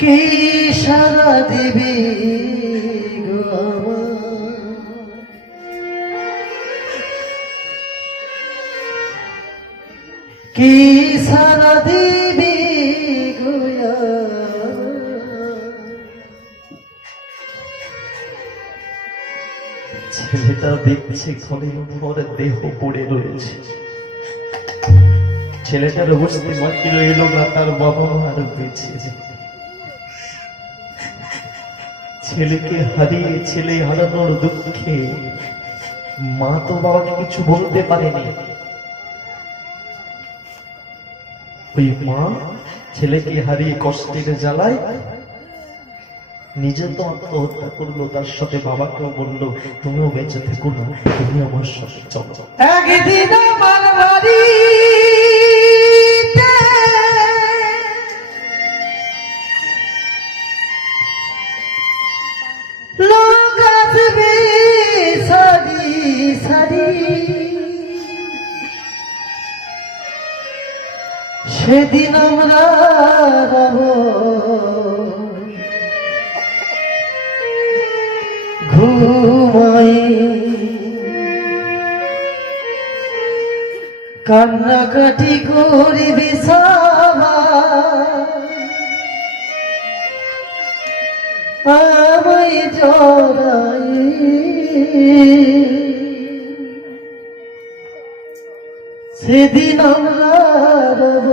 কি সারা দিবি গো আমার? কি সারা দিবি গো আমার? ছেলেটা দেখছে ঘরের উপর দেহ পড়ে রয়েছে, ছেলেটার বুঝতে বাকি রইল না তার বাবা আর বেঁচে নেই। ছেলেকে হারিয়ে ছেলে হারানোর দুঃখে মা তো বাবাকে কিছু বলতে পারেনি। ওই মা ছেলেকে হারিয়ে কষ্টের জ্বালায় নিজে তো আত্মহত্যা করলো, তার সাথে বাবাকেও বললো তুমিও বেঁচে থেকো না, তুমি আমার সাথে চলো। একদিন আমার বাড়িতে লোক আসবে সারি সারি, সেদিন আমরা রব ঘুমাই, কান্নাকাটি করবি আমায় জড়াই, সেদিন আমরা রব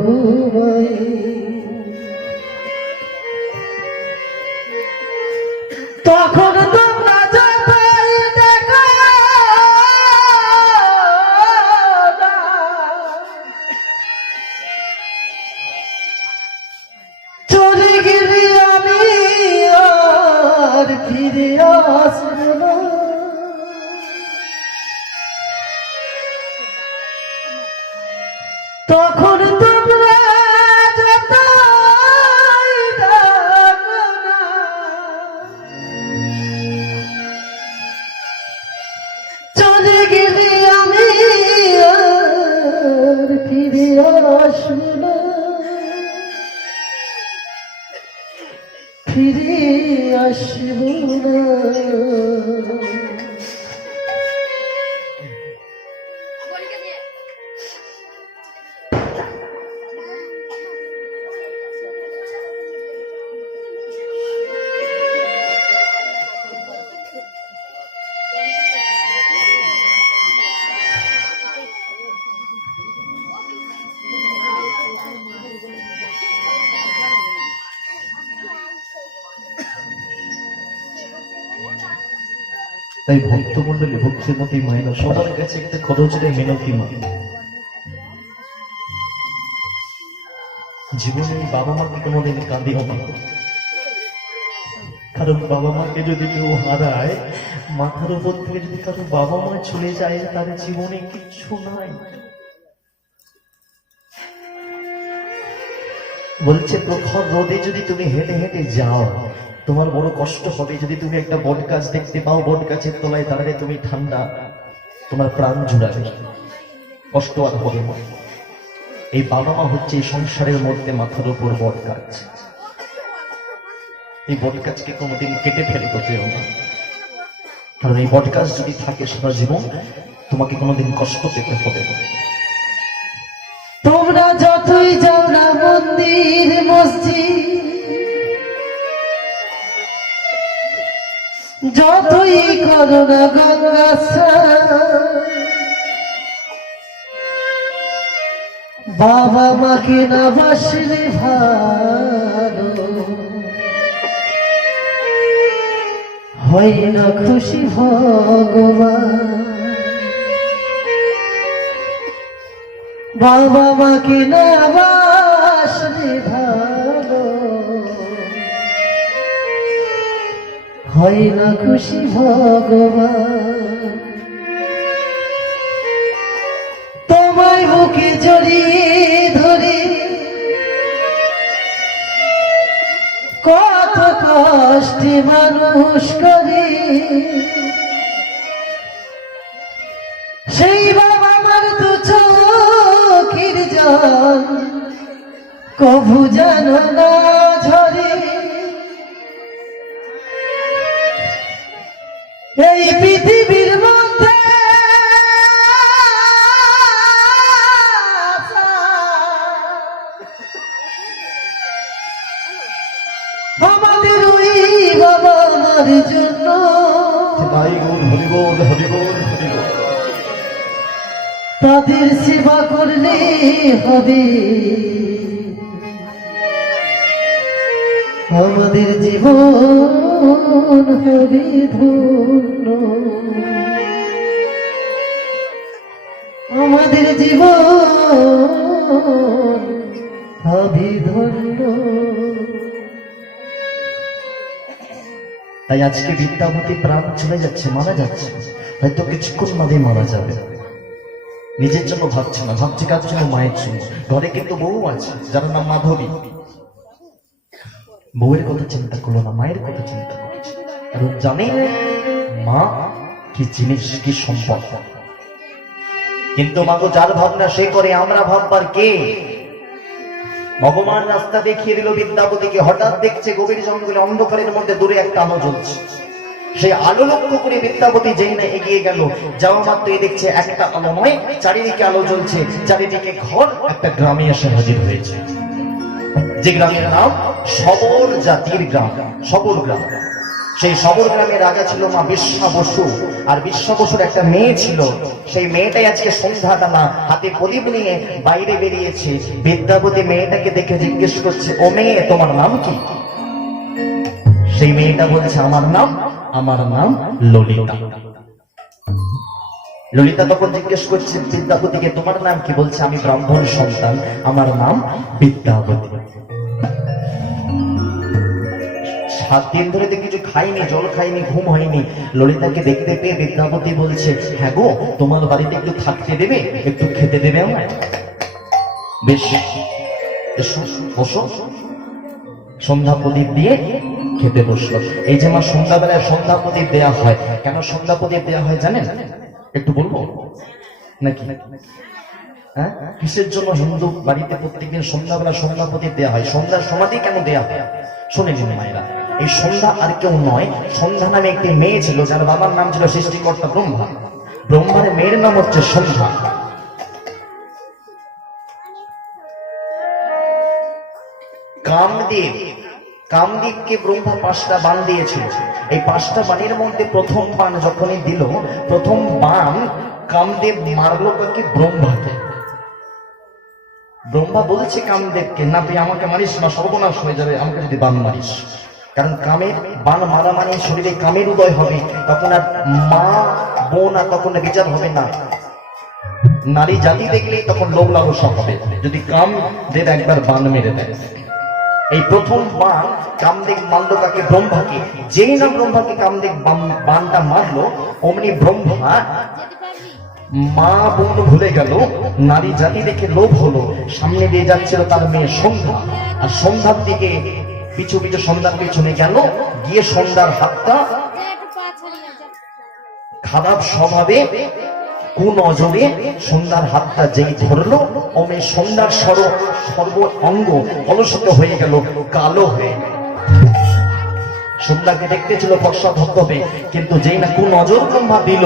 ঘুমাই। তখন তোমরা যাবাই দেখো না, চলে গেলে আমি আর ফিরে আসব না। তখন তোমরা যতই ডাকো না, চলে গেলে আমি আর ফিরে আসব না, ফিরে আসব না। তাই ভক্তমন্ডলী ভক্তিমতী মায়েরা সবার কাছে একটা খরচের মিনতি নয়, জীবনে বাবা মাকে কোনোদিন কাঁদিও না, কারণ বাবা মাকে যদি কেউ হারায়, মাথার উপর থেকে যদি কারো বাবা মা চলে যায়, তার জীবনে কিচ্ছু নাই। বলছে প্রখর রোদে যদি তুমি হেঁটে হেঁটে যাও, তোমার বড় কষ্ট হবে। যদি তুমি একটা বট গাছ দেখতে পাও, বট গাছের তলায় দাঁড়ালে তুমি ঠান্ডা, তোমার প্রাণ জুড়াবে, কষ্ট আর হবে না। এই বাবা মা হচ্ছে এই সংসারের মধ্যে মাথার উপর বট গাছ। এই বট গাছকে কোনোদিন কেটে ফেলতে চেও না, কারণ এই বট গাছ যদি থাকে সারা জীবন, তোমাকে কোনোদিন কষ্ট পেতে হবে না। তোমরা যতই যাও না মন্দির মসজিদ, যতই করো না গঙ্গা স্নান, বাবা মাকে না বাসলে ভালো হয় না খুশি ভগবান। বাবা মাকে না বাসলে ভালো হয় না খুশি ভগবান। তোমায় বুকে জড়িয়ে ধরে কত কষ্টে মানুষ করে, সেই বাবা মার তো চোখের জল কভু জানো না ঝরে। এই পৃথিবীর মধ্যে আমাদের ওই বাবা মার জন্য তাদের সেবা করলে হবে আমাদের জীবন হবে ধন্য, আমাদের জীবন হবে ধন্য। তাই আজকে বিদ্যাপতি প্রাণ চলে যাচ্ছে, মারা যাচ্ছে, হয়তো কিছুক্ষণ বাদে মারা যাবে। নিজের জন্য ভাবছে না, ভাবছে কার জন্য? মায়ের জন্য। ঘরে কিন্তু বউ আছে যার নাম মাধবী, বউয়ের কথা চিন্তা করলো না, মায়ের কথা চিন্তা করছে, কারণ জানে মা কি জিনিস, কি সম্পদ। কিন্তু মাগো যার ভাবনা সে করে, আমরা ভাববার কে? ভগবান রাস্তা দেখিয়ে দিল বিদ্যাপতিকে। হঠাৎ দেখছে গভীর জঙ্গলে অন্ধকারের মধ্যে দূরে একটা আলো জ্বলছে। সেই আলো লক্ষ্য করে বিদ্যাপতি যেই না এগিয়ে গেল, যাওয়া মাত্রই দেখছে একটা আলো নয়, চারিদিকে আলো জ্বলছে, চারিদিকে ঘর। একটা গ্রামে এসে হাজির হয়েছে, যে গ্রামের নাম সবর জাতির গ্রাম, সবর গ্রাম। সেই সবর গ্রামের রাজা ছিল মা বিশ্বা বসু, আর বিশ্বা বসুর একটা মেয়ে ছিল। সেই মেয়েটাই আজকে সন্ধ্যাবেলা হাতে প্রদীপ নিয়ে বাইরে বেরিয়েছে। বিদ্যাপতি মেয়েটাকে দেখে জিজ্ঞেস করছে, ও মেয়ে তোমার নাম কি? সেই মেয়েটা বলছে, আমার নাম ললিতা। ললিতা তখন জিজ্ঞেস করছে বিদ্যাপতিকে, তোমার নাম কি? বলছে, আমি ব্রাহ্মণ সন্তান, আমার নাম বিদ্যাপতি। 7 দিন ধরে তো কিছু খাইনি, জল খাইনি, ঘুম হয়নি। ললিতাকে দেখতে পেয়ে বিদ্যাপতি বলছে, হ্যাঁ গো, তোমার বাড়িতে একটু থাকতে দেবে, একটু খেতে দেবে আমায়? বেশ, বসো। সন্ধ্যা প্রদীপ দিয়ে খেতে বসলো। এই যে মা সন্ধ্যাবেলায় সন্ধ্যা প্রদীপ দেওয়া হয়, কেন সন্ধ্যা প্রদীপ দেওয়া হয় জানেন? একটু বলবো নাকি? হ্যাঁ, কিসের জন্য হিন্দু বাড়িতে প্রত্যেকদিন সন্ধ্যাবেলা সন্ধ্যা প্রদীপ দেওয়া হয়? সন্ধ্যার সমাধি কেন দেওয়া হয় শুনে নিন মায়েরা। এই সন্ধ্যা আর কেউ নয়, সন্ধ্যা নামে একটি মেয়ে ছিল, যার বাবার নাম ছিল সৃষ্টিকর্তা ব্রহ্মা। ব্রহ্মার মেয়ের নাম হচ্ছে সন্ধ্যা। কামদেবকে ব্রহ্মা 5টা বাণ দিয়েছিল। এই 5টা বাণের মধ্যে প্রথম বাণ যখনই দিল, প্রথম বাণ কামদেব মারলো কাকে? ব্রহ্মাকে। ব্রহ্মা বলছে কামদেবকে, না তুই আমাকে মারিস না, সর্বনাশ হয়ে যাবে আমাকে যদি বাণ মারিস। কারণ কামের বান মারা মানে শরীরে কামের উদয় হবে, তখন আর মা বোন আর তখন বিচার হবে না, নারী জাতি দেখলেই তখন লোভ লালসা হবে যদি কামদের একবার বান মেরে দেয়। এই প্রথম বান কামদেব মারল তাকে, ব্রহ্মাকে। যেই না ব্রহ্মাকে কামদেব বানটা মারলো, অমনি ব্রহ্মা মা বোন ভুলে গেল, নারী জাতি দেখে লোভ হলো। সামনে দিয়ে যাচ্ছিল তার মেয়ে সন্ধ্যা, আর সন্ধ্যার দিকে পিছু পিছু সন্ধ্যার পিছনে গেল, গিয়ে সন্ধ্যার হাতটা খারাপ স্বভাবে কুনজরে সন্ধ্যার হাতটা যেই ধরলো, অমনি সন্ধ্যার সর্ব অঙ্গ কলুষিত হয়ে গেল, কালো হয়ে। সন্ধ্যাকে দেখতে ছিল ফর্সা ধবধবে, কিন্তু যেই না কুনজর ব্রহ্মা দিল,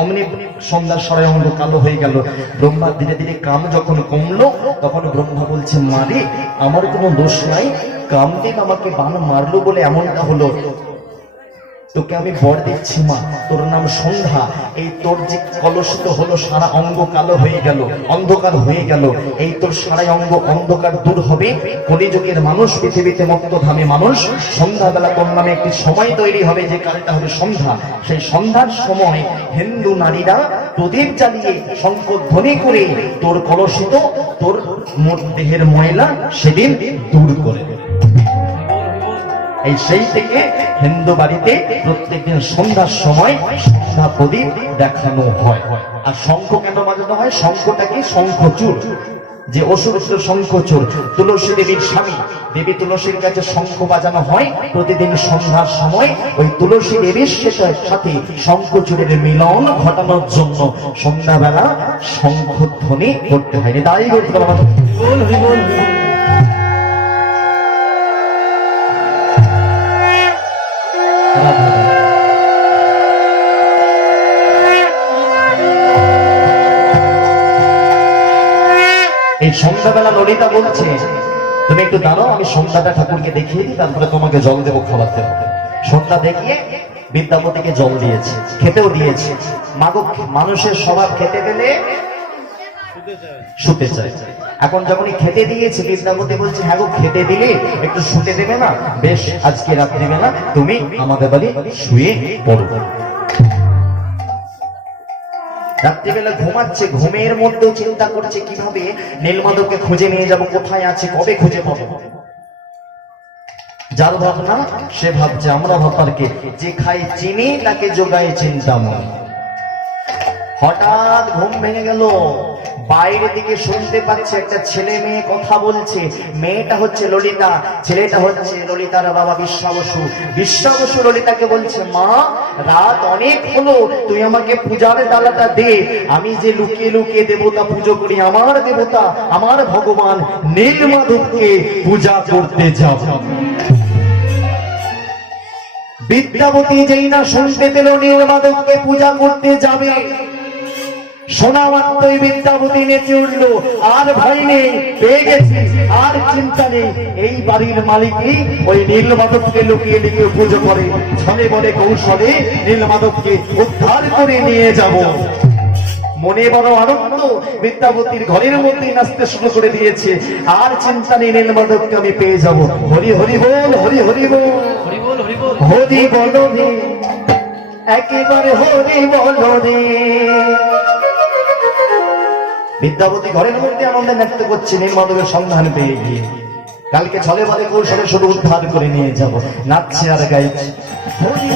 অমনি সন্ধ্যার সরে অঙ্গ কালো হয়ে গেল। ব্রহ্মা ধীরে ধীরে কাম যখন কমলো, তখন ব্রহ্মা বলছে, মারে আমার কোনো দোষ নাই, কামদেব আমাকে বান মারলো বলে এমনটা হলো। তোকে আমি বর দিচ্ছি মা, তোর নাম সন্ধ্যা। এই তোর যে কলুষিত হলো, সারা অঙ্গ কালো হয়ে গেল, অন্ধকার হয়ে গেল, এই তোর সারা অঙ্গ অন্ধকার দূর হবে। কলিযুগের মানুষ, পৃথিবীতে মুক্তধামে মানুষ, সন্ধ্যাবেলা তোর নামে একটি সময় তৈরি হবে, যে কালটা হবে সন্ধ্যা। সেই সন্ধ্যার সময় হিন্দু নারীরা প্রদীপ জ্বালিয়ে শঙ্খ ধ্বনি করে তোর কলুষিত, তোর দেহের ময়লা সেদিন দূর করে। এই সেই থেকে হিন্দু বাড়িতে প্রত্যেকদিন সন্ধ্যার সময় সন্ধ্যা প্রদীপ দেখানো হয়। আর শঙ্খ কেন বাজানো হয়? শঙ্খটা কি? শঙ্খচূড়, যে অসুর শঙ্খচূড়। তুলসী দেবীর স্বামী দেবী তুলসীর কাছে শঙ্খ বাজানো হয় প্রতিদিন সন্ধ্যার সময়। ওই তুলসী দেবীর সাথে শঙ্খচূড়ের মিলন ঘটানোর জন্য সন্ধ্যাবেলা শঙ্খধ্বনি করতে হয়। তাই এই সন্ধ্যাবেলা ললিতা বলছে, তুমি একটু দাঁড়াও, আমি সন্ধ্যাটা ঠাকুরকে দেখিয়ে দিই, তারপরে তোমাকে জল দেবো, খাবার দেবো। সন্ধ্যা দেখিয়ে বিদ্যাপতিকে জল দিয়েছে, খেতেও দিয়েছে। মাগো, মানুষের স্বভাব খেতে পেলে শুতে চায়। এখন যখনই খেতে দিয়েছে, বিদ্যাপতি বলছে, হ্যাঁ গো, খেতে দিলে একটু শুতে দেবে না? বেশ, আজকে রাত্রিবেলা তুমি আমাদের বাড়ি শুয়ে পড়ো। রাত্রিবেলা ঘুমাচ্ছে, ঘুমের মধ্যেও চিন্তা করছে কিভাবে নীলমাধবকে খুঁজে নিয়ে যাব, কোথায় আছে, কবে খুঁজে পাবো। যার ভাবনা সে ভাবছে, আমরা ভাবপারকে যে খাই চিনি তাকে যোগায় চিন্তাময়। হঠাৎ ঘুম ভেঙে গেল, বাইরে দিকে শুনতে পাচ্ছে একটা ছেলে মেয়ে কথা বলছে। মেয়েটা হচ্ছে ললিতা, ছেলেটা হচ্ছে ললিতার বাবা বিশ্বা বসু। বিশ্বা বসু ললিতাকে বলছে, মা, রাত অনেক হলো, তুই আমাকে পূজার ডালাটা দে। আমি যে লুকিয়ে লুকিয়ে দেবতা পুজো করি, আমার দেবতা, আমার ভগবান নীলমাধবকে পূজা করতে যাব। বিদ্যাপতি যেই না শুনতে পেল নীলমাধবকে পূজা করতে যাবে, শোনা মাত্রই বিদ্যাপতি নেচে উঠল, আর ভয় নেই, পেয়ে গেছি, আর চিন্তা নেই। এই বাড়ির মালিকই ওই নীলমাধবকে লুকিয়ে লুকিয়ে পুজো করে, ছলে বলে কৌশলে নীলমাধবকে উদ্ধার করে নিয়ে যাব। মনে বড় আনন্দ, বিদ্যাপতির ঘরের মধ্যেই নাচতে শুরু করে দিয়েছে। আর চিন্তা নেই, নীলমাধবকে আমি পেয়ে যাব। হরি হরি বল, হরি হরি বল, হরি বল রে, একেবারে হরি বল রে। বিদ্যাপতি ঘরের মধ্যে আনন্দে নাচতে করছে, নীলমাধবের সন্ধান পেয়ে গিয়ে। কালকে ছলে বলে কৌশলে শুধু উদ্ধার করে নিয়ে যাব। নাচছে আর গাইছে, হরি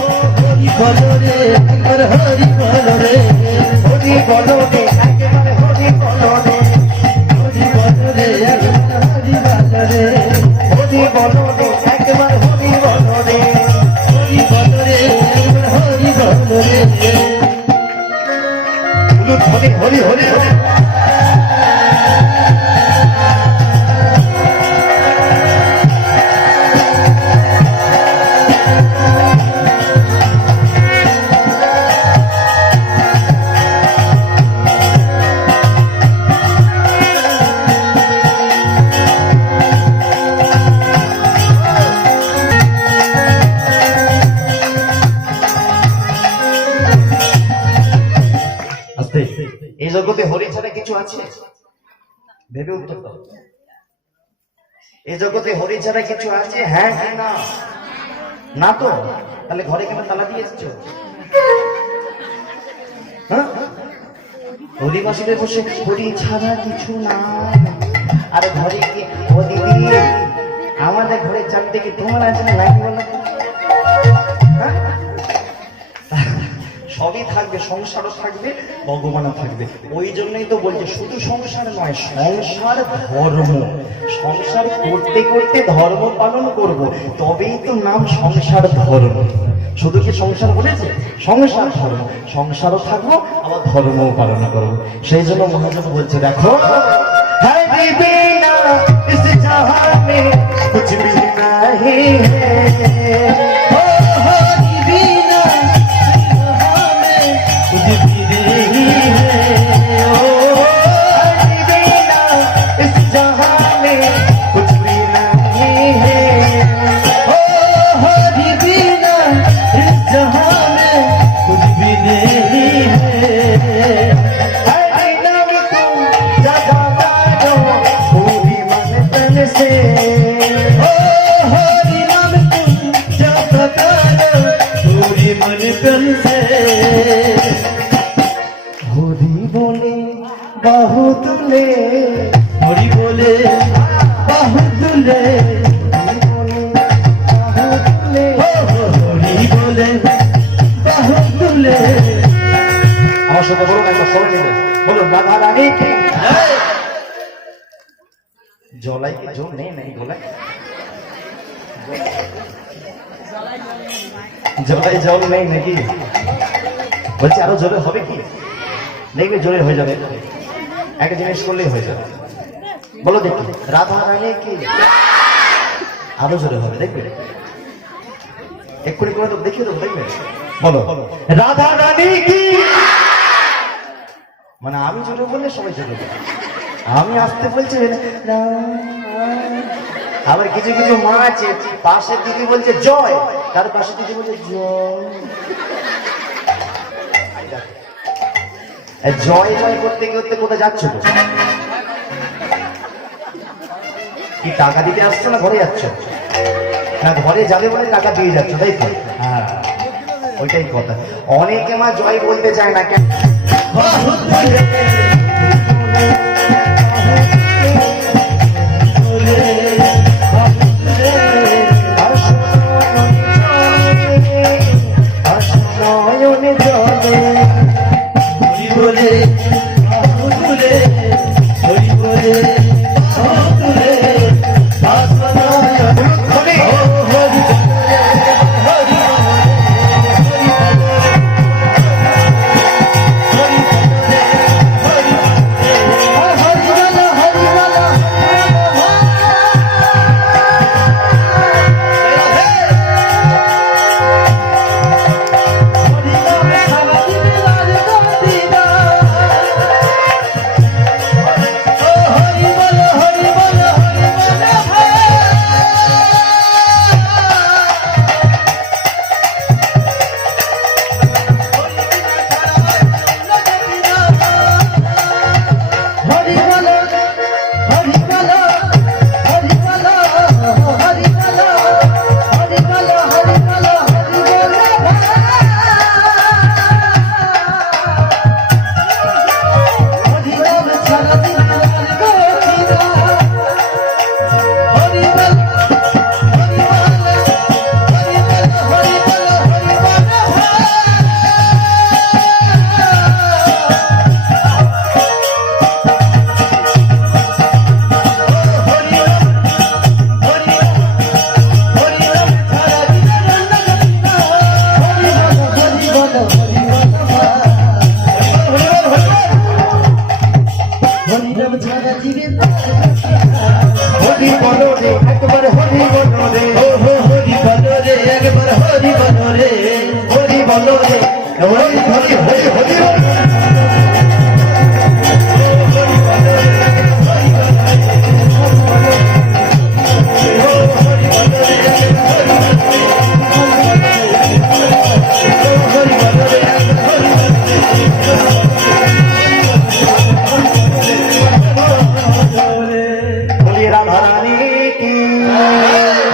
বল রে, একবার হরি বল রে, হরি বল রে, একেবারে হরি বল রে, হরি বল রে, একবার হরি বল রে, হরি বল রে, একবার হরি বল রে, হরি বল রে, একবার হরি বল রে। হরি হরি হরি হরি। এই জগতে হরি ছাড়া কিছু আছে? ভেবে উত্তর দাও। এই জগতে হরি ছাড়া কিছু আছে? হ্যাঁ কি না? না তো, তাহলে ঘরে কেন তালা দিয়ে এসছো? হ্যাঁ, অধিবাসীদের বসে হরি ছাড়া কিছু না। আর ঘরে কি ও দিদি, আমাদের ঘরের চারটে কি তোমার আছে না নাকি বলো? হ্যাঁ? সবই থাকবে, সংসারও থাকবে, ভগবানও থাকবে। ওই জন্যই তো বলছে শুধু সংসার নয়, সংসার ধর্ম। সংসার করতে করতে ধর্ম পালন করব, তবেই তো নাম সংসার ধর্ম। শুধু কি সংসার বলেছে? সংসার ধর্ম, সংসারও থাকবো আবার ধর্মও পালন করবো। সেই জন্য মহাজন বলছে দেখো, হ্যাঁ বিবি না ইস জাহান মে কুছ ভি নাহি হ্যায়, हो बिना हमें कुछ भी नहीं है। ओ इस जहां में कुछ भी नहीं है। हो बिना इस जहां में कुछ भी नहीं है। हर नाम तुम जगा मानो पूरी मन तन से। हो हरि नाम तुम जप करो पूरी मन तन से। होरी बोले बाहु तुले, हरि बोले बाहु दुले, बाहु तुले। हरि बोले बाहु दुले। আমার সাথে বলুন একবার সবাই মিলে বলুন, রাধা রানী কি জলাই কি জল নেই নাকি গলায়? জলাই জল নেই নাকি? বলছি আরো জোরে হবে কি? দেখবে জোরে হয়ে যাবে, একটা জিনিস করলেই হয়ে যাবে। বলো দেখি, রাধা রানী কি? আরো জোরে হবে, দেখবে এক্ষুনি করে তো দেখিয়ে দেবো, দেখবে। বলো রাধা রানী কি? মানে আমি জোরে বললে সবাই জোরে বলে, আমি আসতে বলছি আবার কিছু কিছু মা আছে পাশের দিদি বলছে জয়, তার পাশে দিদি বলছে জয়। জয় জয় করতে করতে কোথায় যাচ্ছ? কি টাকা দিতে আসছো না ঘরে যাচ্ছ? না ঘরে যাবে বলে টাকা দিয়ে যাচ্ছ, তাই তো? হ্যাঁ, ওইটাই কথা। অনেকে মা জয় বলতে চায় না কেন? बाहु दुले बोले बाहु दुले। নয়নে জলে हरि बोले बाहु दुले, हरि बोले बाहु दुले। दासनाय হরি ओ हरि बोले हरि बोले हरि बोले हरि बोले हरि बोले हरि बोले हरि बोले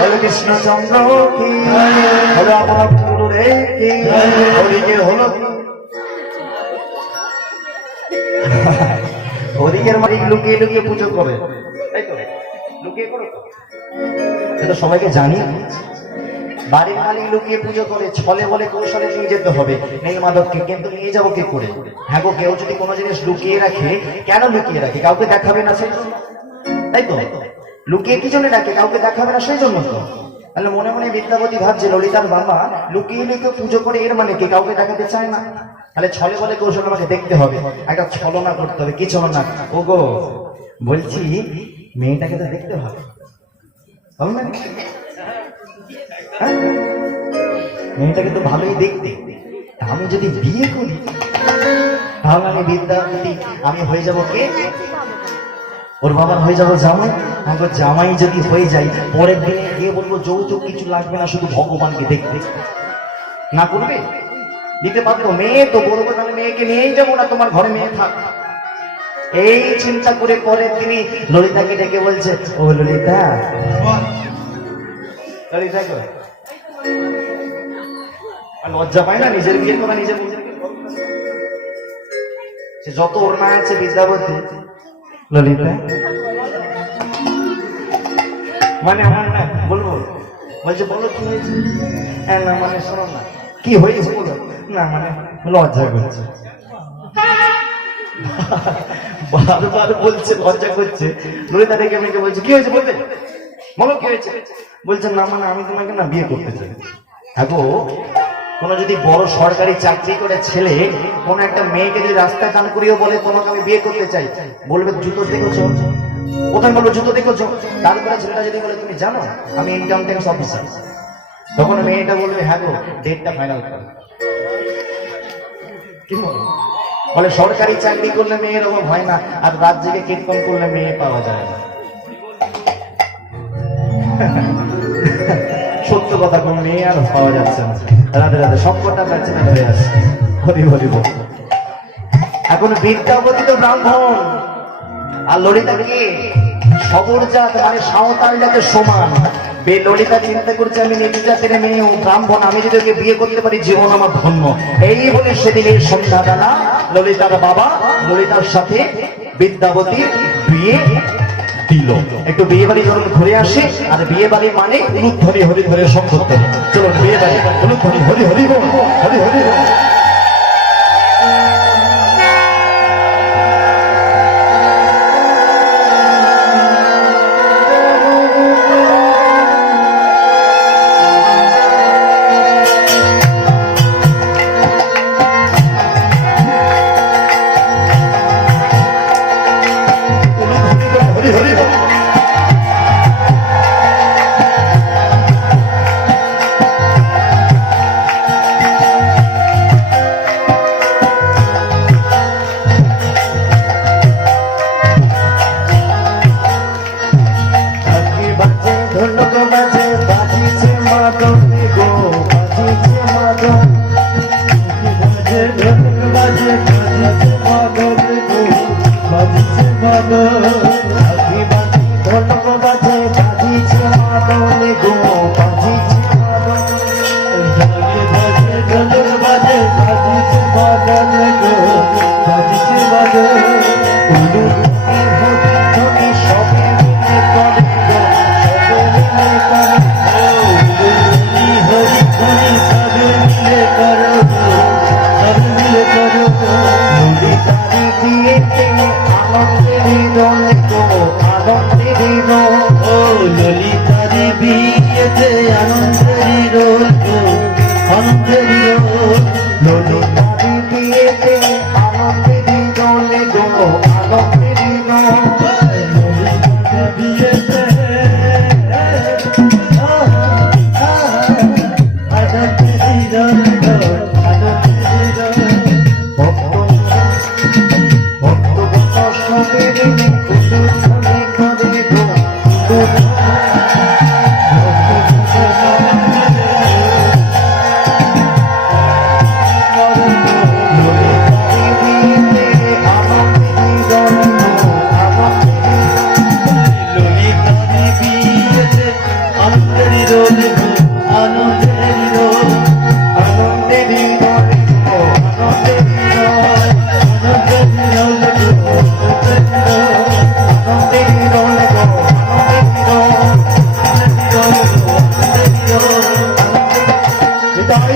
হলো কৃষ্ণচন্দ্র কি হলো আমার গুরুরে কি হরিকে হলো হরিকের মালিক লুকিয়ে লুকিয়ে পুজো করে, তাই তো? লুকিয়ে করো তো, এটা সবাইকে জানি। বাড়ির মালিক লুকিয়ে পুজো করে, ছলে বলে কৌশলে নিয়ে যেতে হবে নীল মাধবকে, কিন্তু নিয়ে যাবো কি করে? হ্যাঁ গো, কেউ যদি কোনো জিনিস লুকিয়ে রাখে, কেন লুকিয়ে রাখে? কাউকে দেখাবে না সেই জন্য, তাই তো? লুকিয়ে কি জন্য রাখে? কাউকে দেখাবে না সেই জন্য তো। তাহলে মনে মনে বিদ্যাপতি ভাবছে ললিতার বাবা লুকিয়ে লুকিয়ে পুজো করে, এর মানে কি কাউকে দেখাতে চায় না? তাহলে ছলে বলে কৌশল আমাকে দেখতে হবে, একটা ছলনা করতে হবে। কি ছলনা? ও গো বলছি মেয়েটাকে তো দেখতে হবে, হবে না? হ্যাঁ? মেয়েটাকে তো ভালোই দেখতে, আমি যদি বিয়ে করি তাহলে আমি বিদ্যাপতি, আমি হয়ে যাব কে? ওর বাবার হয়ে যাবো জামাই। আমার জামাই যদি হয়ে যায়, পরের দিনে গিয়ে বলবো যৌতুক কিছু লাগবে না, শুধু ভগবানকে দেখতে। না করবে? দিতে পারতো। মেয়ে তো বলবো তাহলে মেয়েকে নিয়েই যাবো না, তোমার ঘরে মেয়ে থাক। এই চিন্তা করে পরে তিনি ললিতাকে ডেকে বলছে, ও ললিতা, ললিতা গো, আর লজ্জা পায় না নিজের বিয়ের কথা নিজে বলছে। সে যত ওর মা আছে বিদ্যাপতি, ললিতা মানে আমার না বলবো, বলছে বলো কি হয়েছে? হ্যাঁ না মানে শোনো না, কি হয়েছে বলো না, মানে লজ্জা করছে। বারবার বলছে লজ্জা করছে। ললিতা ডেকে মেয়েকে বলছে কি হয়েছে বলবে, বলো কি হয়েছে? বলছে না মানে আমি তোমাকে না বিয়ে করতে চাই। হ্যাঁ গো, কোন যদি বড় সরকারি চাকরি করে ছেলে কোন একটা মেয়েকে যদি রাস্তা কান করিয়ে বলে তোমাকে আমি বিয়ে করতে চাই, বলবে জুতো দেখেছো? কোথায় বলবো জুতো দেখেছো? তারপরে ছেলেটা যদি বলে তুমি জানো আমি ইনকাম ট্যাক্স অফিসার, তখন মেয়েটা বলবে হ্যাঁ গো ডেটটা ফাইনাল কর। কি বলো? বলে সরকারি চাকরি করলে মেয়ের অভাব হয় না, আর রাত জেগে কীর্তন করলে মেয়ে পাওয়া যায় না। সত্য কথা, কোন মেয়ে আর পাওয়া যাচ্ছে না। রাধে রাধে, সবকটা প্রাচীন হয়ে আসছে। হরি হরি বল। এখন বিদ্যাপতি তো ব্রাহ্মণ, আর ললিতা কি সবর জাত, মানে সাঁওতাল জাতের সমান। ললিতা চিন্তা করছে আমি নিজ জাতের মেয়ে, ও ব্রাহ্মণ, আমি যদি ওকে বিয়ে করতে পারি জীবন আমার ধন্য। এই বলে সেদিনের সন্ধ্যাবেলা ললিতার বাবা ললিতার সাথে বিদ্যাপতির বিয়ে দিল। একটু বিয়ে বাড়ি ধরুন ঘুরে আসে, আর বিয়ে বাড়ি মানে উলুধ্বনি হরি হরি সংকীর্তন। চলুন বিয়ে বাড়ি উলুধ্বনি হরি হরি বল, হরি হরি বল।